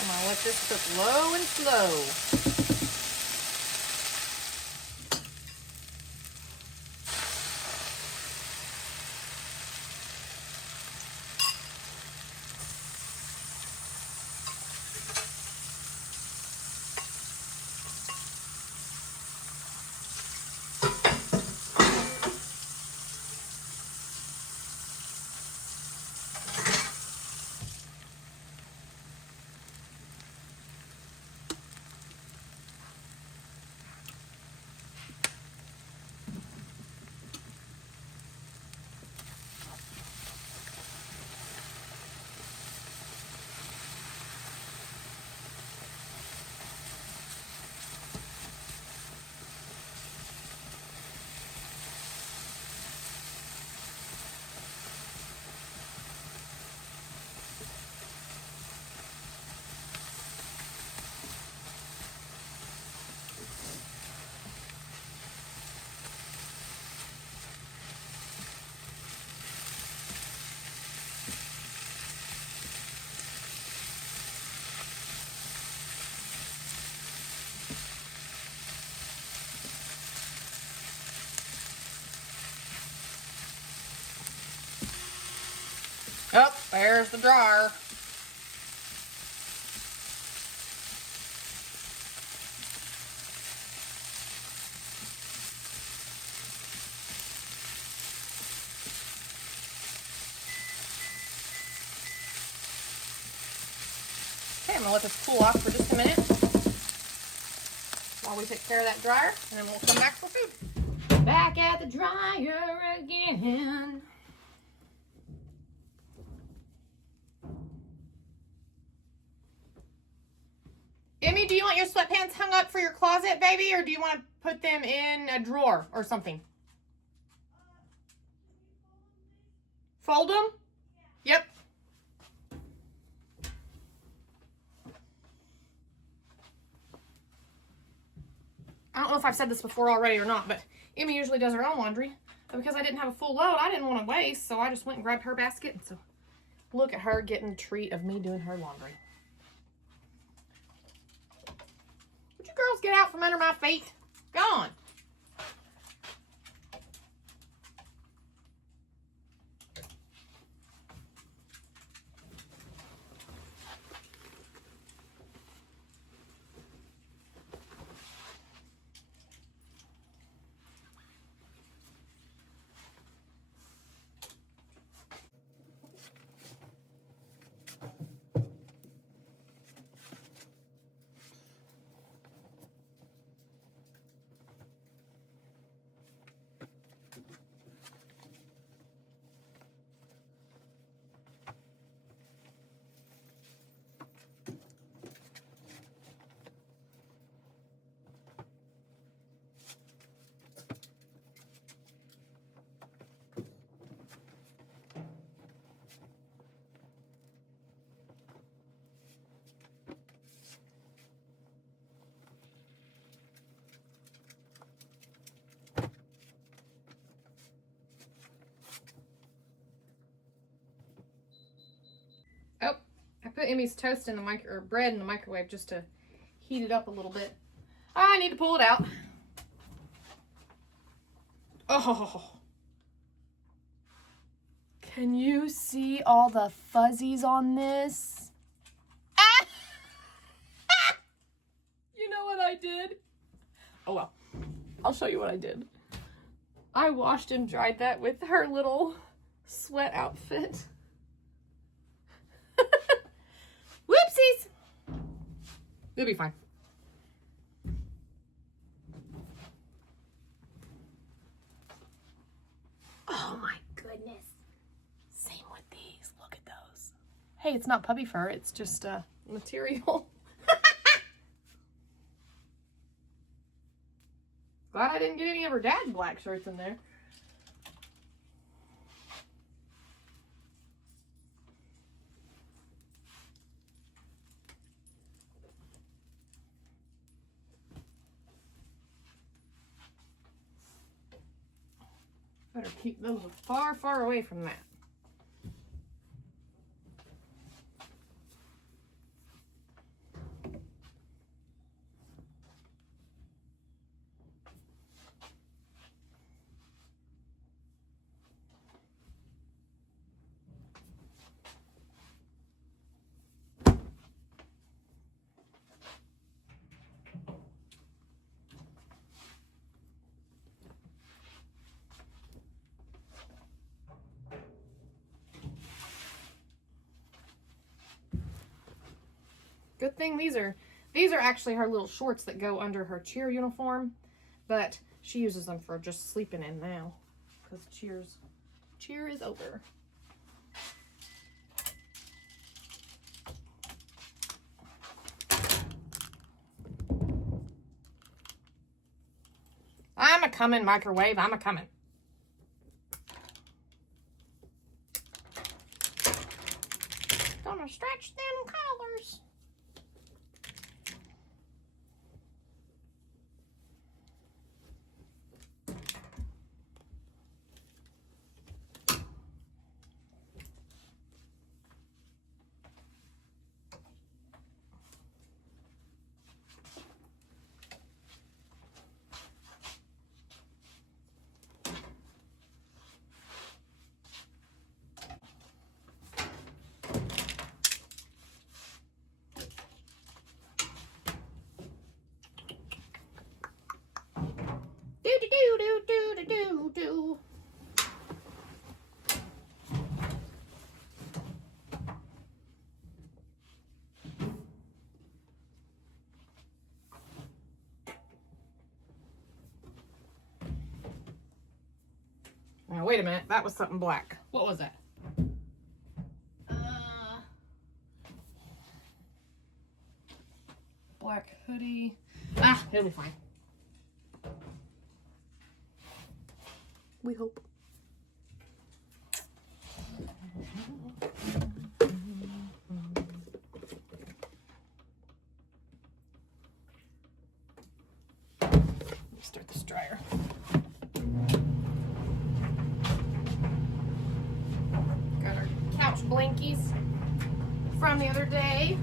I'm gonna let this cook low and slow. There's the dryer. Okay, I'm gonna let this cool off for just a minute while we take care of that dryer, and then we'll come back for food. Back at the dryer again. Emmy, do you want your sweatpants hung up for your closet, baby, or do you want to put them in a drawer or something? Fold them? Yep. I don't know if I've said this before already or not, but Emmy usually does her own laundry. But because I didn't have a full load, I didn't want to waste, so I just went and grabbed her basket. And so look at her getting the treat of me doing her laundry. Would you girls get out from under my feet? Go on. Oh, I put Emmy's toast in the or bread in the microwave just to heat it up a little bit. I need to pull it out. Oh. Can you see all the fuzzies on this? Ah! You know what I did? Oh well. I'll show you what I did. I washed and dried that with her little sweat outfit. Whoopsies! It'll be fine. Oh my goodness. Same with these. Look at those. Hey, it's not puppy fur. It's just material. Glad I didn't get any of her dad's black shirts in there. Better keep those far, far away from that. Good thing these are actually her little shorts that go under her cheer uniform, but she uses them for just sleeping in now because cheer is over. I'm a coming, microwave. I'm a coming. Gonna stretch them collars. wait a minute. That was something black. What was that? Black hoodie. Ah, it'll be fine. We hope. Let me start this dryer. Got our couch blankies from the other day.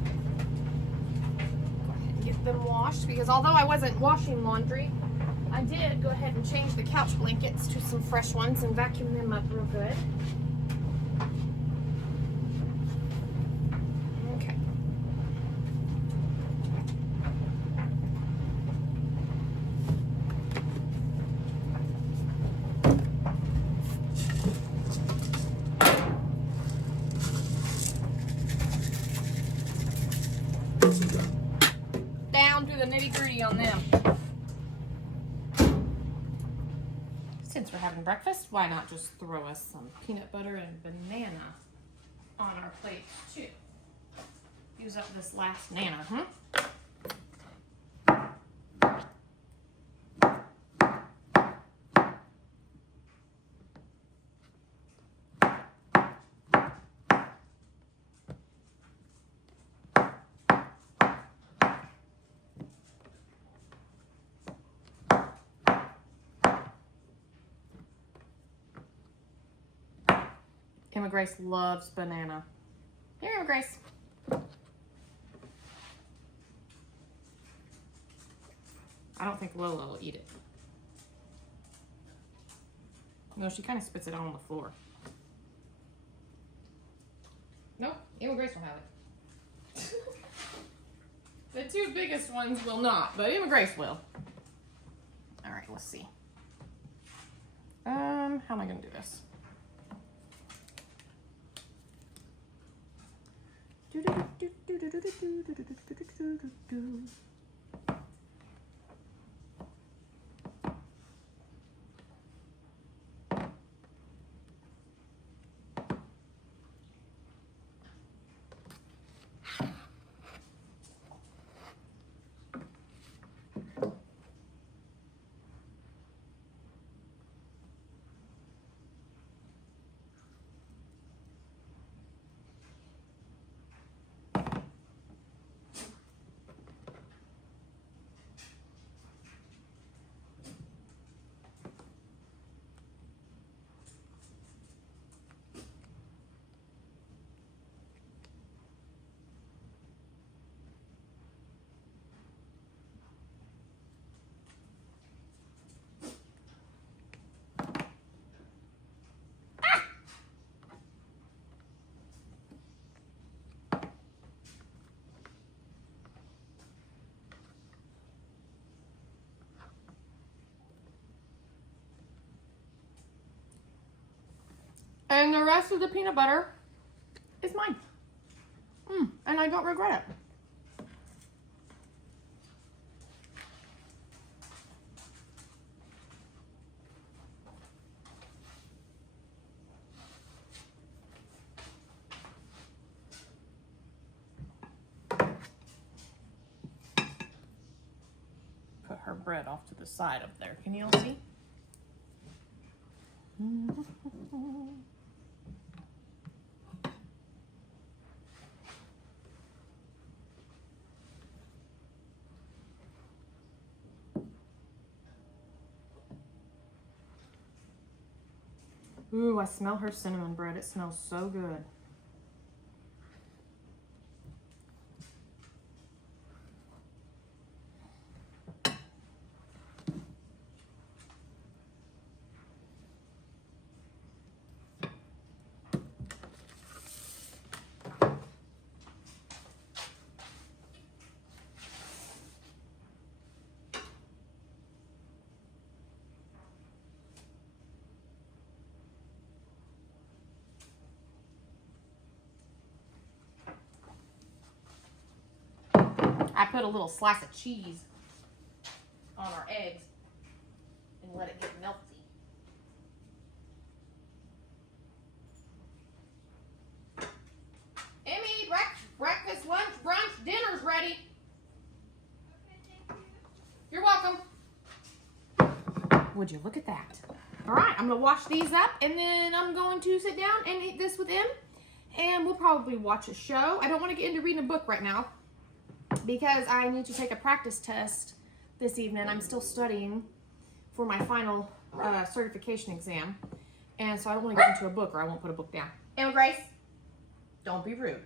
Go ahead and get them washed because although I wasn't washing laundry, I did go ahead and change the couch blankets to some fresh ones and vacuum them up real good. Okay. Down to the nitty-gritty on them. Since we're having breakfast, why not just throw us some peanut butter and banana on our plates too? Use up this last nana, huh? Emma Grace loves banana. Here, Emma Grace. I don't think Lola will eat it. No, she kind of spits it out on the floor. Nope, Emma Grace will have it. The two biggest ones will not, but Emma Grace will. All right, let's see. How am I gonna do this? And the rest of the peanut butter is mine. And I don't regret it. Put her bread off to the side up there. Can you all see? Ooh, I smell her cinnamon bread. It smells so good. I put a little slice of cheese on our eggs and let it get melty. Emmy, breakfast, lunch, brunch, dinner's ready. You're welcome. Would you look at that? All right, I'm gonna wash these up, and then I'm going to sit down and eat this with him, and we'll probably watch a show. I don't want to get into reading a book right now because I need to take a practice test this evening. I'm still studying for my final certification exam, and so I don't want to get into a book or I won't put a book down. Emma Grace, don't be rude.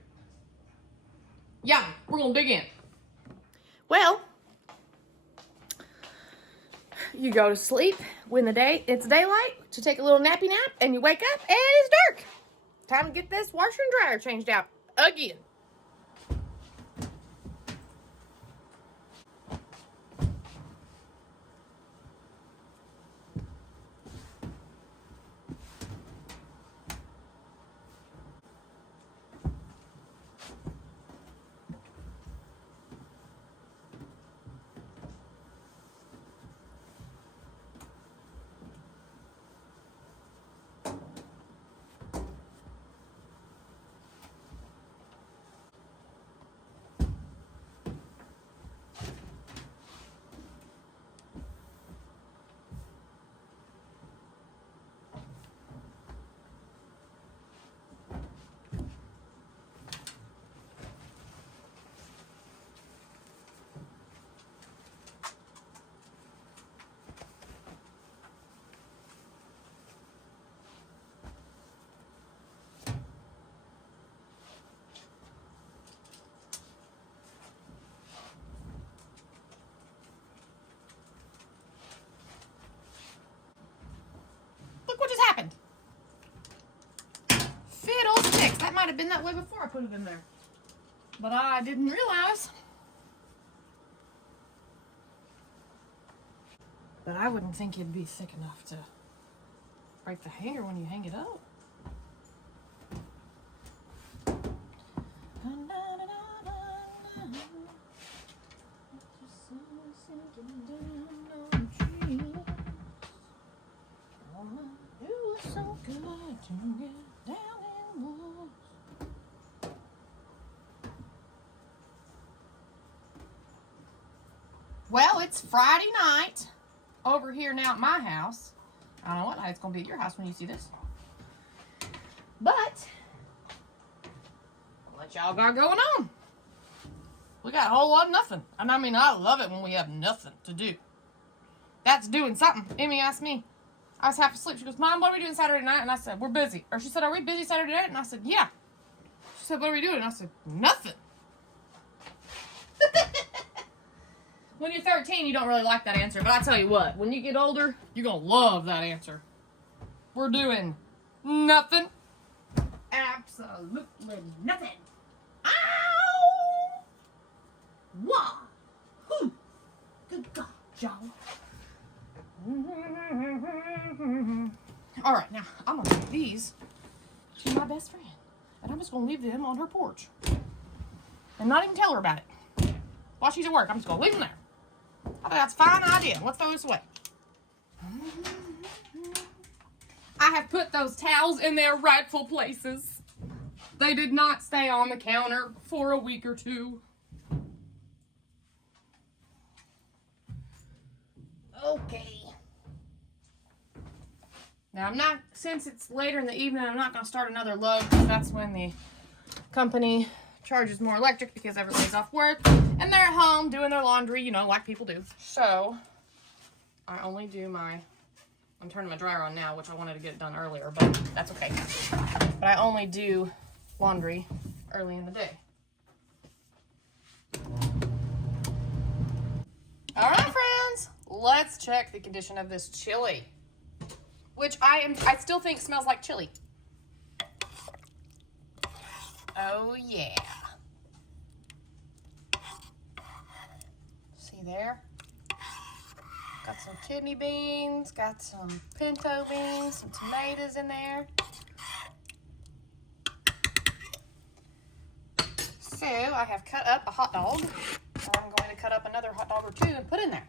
Yeah, we're gonna dig in. Well, you go to sleep when it's daylight to take a little nappy nap, and you wake up and it's dark. Time to get this washer and dryer changed out again. Look what just happened. Fiddlesticks. That might have been that way before I put it in there. But I didn't realize. But I wouldn't think it'd be thick enough to break the hanger when you hang it up. Well, it's Friday night over here now at my house. I don't know what night it's going to be at your house when you see this. But, what y'all got going on? We got a whole lot of nothing. And I mean, I love it when we have nothing to do. That's doing something. Emmy asked me. I was half asleep. She goes, Mom, what are we doing Saturday night? And I said, we're busy. Or she said, are we busy Saturday night? And I said, yeah. She said, what are we doing? And I said, nothing. When you're 13, you don't really like that answer. But I tell you what, when you get older, you're going to love that answer. We're doing nothing. Absolutely nothing. Ow! Wahoo! Good God, y'all. All right, now I'm going to take these to my best friend. And I'm just going to leave them on her porch. And not even tell her about it. While she's at work, I'm just going to leave them there. I think that's a fine idea. Let's throw this away. I have put those towels in their rightful places. They did not stay on the counter for a week or two. Okay. Now since it's later in the evening, I'm not going to start another load because that's when the company charges more electric because everybody's off work and they're at home doing their laundry, you know, like people do. So I only do I'm turning my dryer on now, which I wanted to get it done earlier, but that's okay. But I only do laundry early in the day. All right, friends, let's check the condition of this chili, which I still think smells like chili. Oh yeah. See there? Got some kidney beans, got some pinto beans, some tomatoes in there. So I have cut up a hot dog. And I'm going to cut up another hot dog or two and put in there.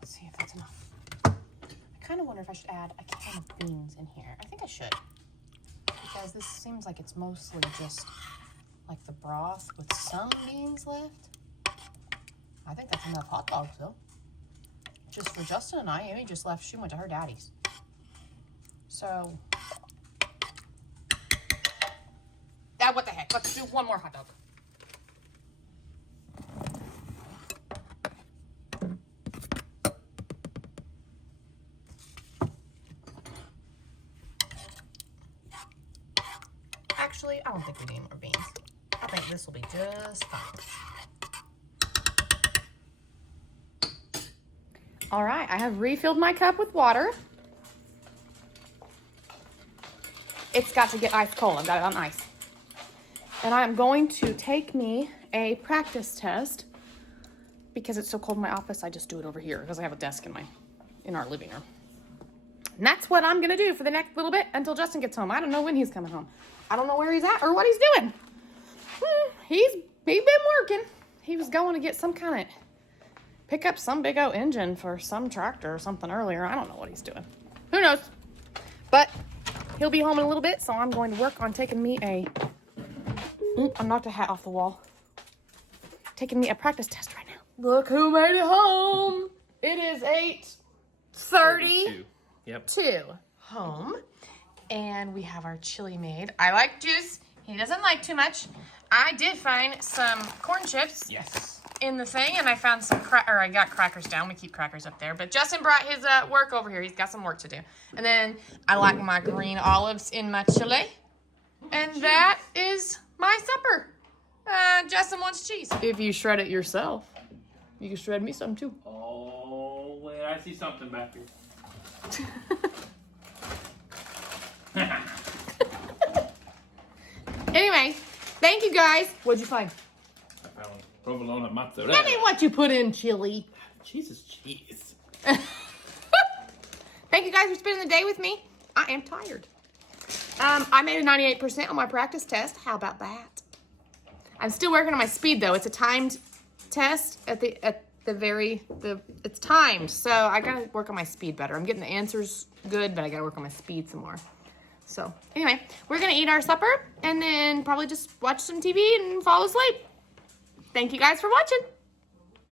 Let's see if that's enough. I kind of wonder if I should add a ton of beans in here. I think I should. Because this seems like it's mostly just like the broth with some beans left. I think that's enough hot dogs though. Just for Justin and I, Amy just left. She went to her daddy's. So, what the heck? Let's do one more hot dog. Actually, I don't think we need more beans. I think this will be just fine. All right, I have refilled my cup with water. It's got to get ice cold. I've got it on ice. And I'm going to take me a practice test. Because it's so cold in my office, I just do it over here because I have a desk in our living room. And that's what I'm gonna do for the next little bit until Justin gets home. I don't know when he's coming home. I don't know where he's at or what he's doing. He's been working. He was going to get some kind of, pick up some big old engine for some tractor or something earlier. I don't know what he's doing. Who knows? But he'll be home in a little bit, so I'm going to work on taking me I knocked a hat off the wall. Taking me a practice test right now. Look who made it home. It is 8:30. Yep. Home. And we have our chili made. I like juice. He doesn't like too much. I did find some corn chips. Yes. In the thing, and I found some I got crackers down. We keep crackers up there. But Justin brought his work over here. He's got some work to do. And then I like my green olives in my chili. And that is my supper. Justin wants cheese. If you shred it yourself, you can shred me some too. Oh, wait, I see something back here. Anyway, thank you guys. What'd you find? I found provolone and mozzarella. Tell me what you put in chili. Jesus, cheese. Thank you guys for spending the day with me. I am tired. I made a 98% on my practice test. How about that? I'm still working on my speed though. It's a timed test it's timed. So I gotta work on my speed better. I'm getting the answers good, but I gotta work on my speed some more. So anyway, we're gonna eat our supper and then probably just watch some TV and fall asleep. Thank you guys for watching.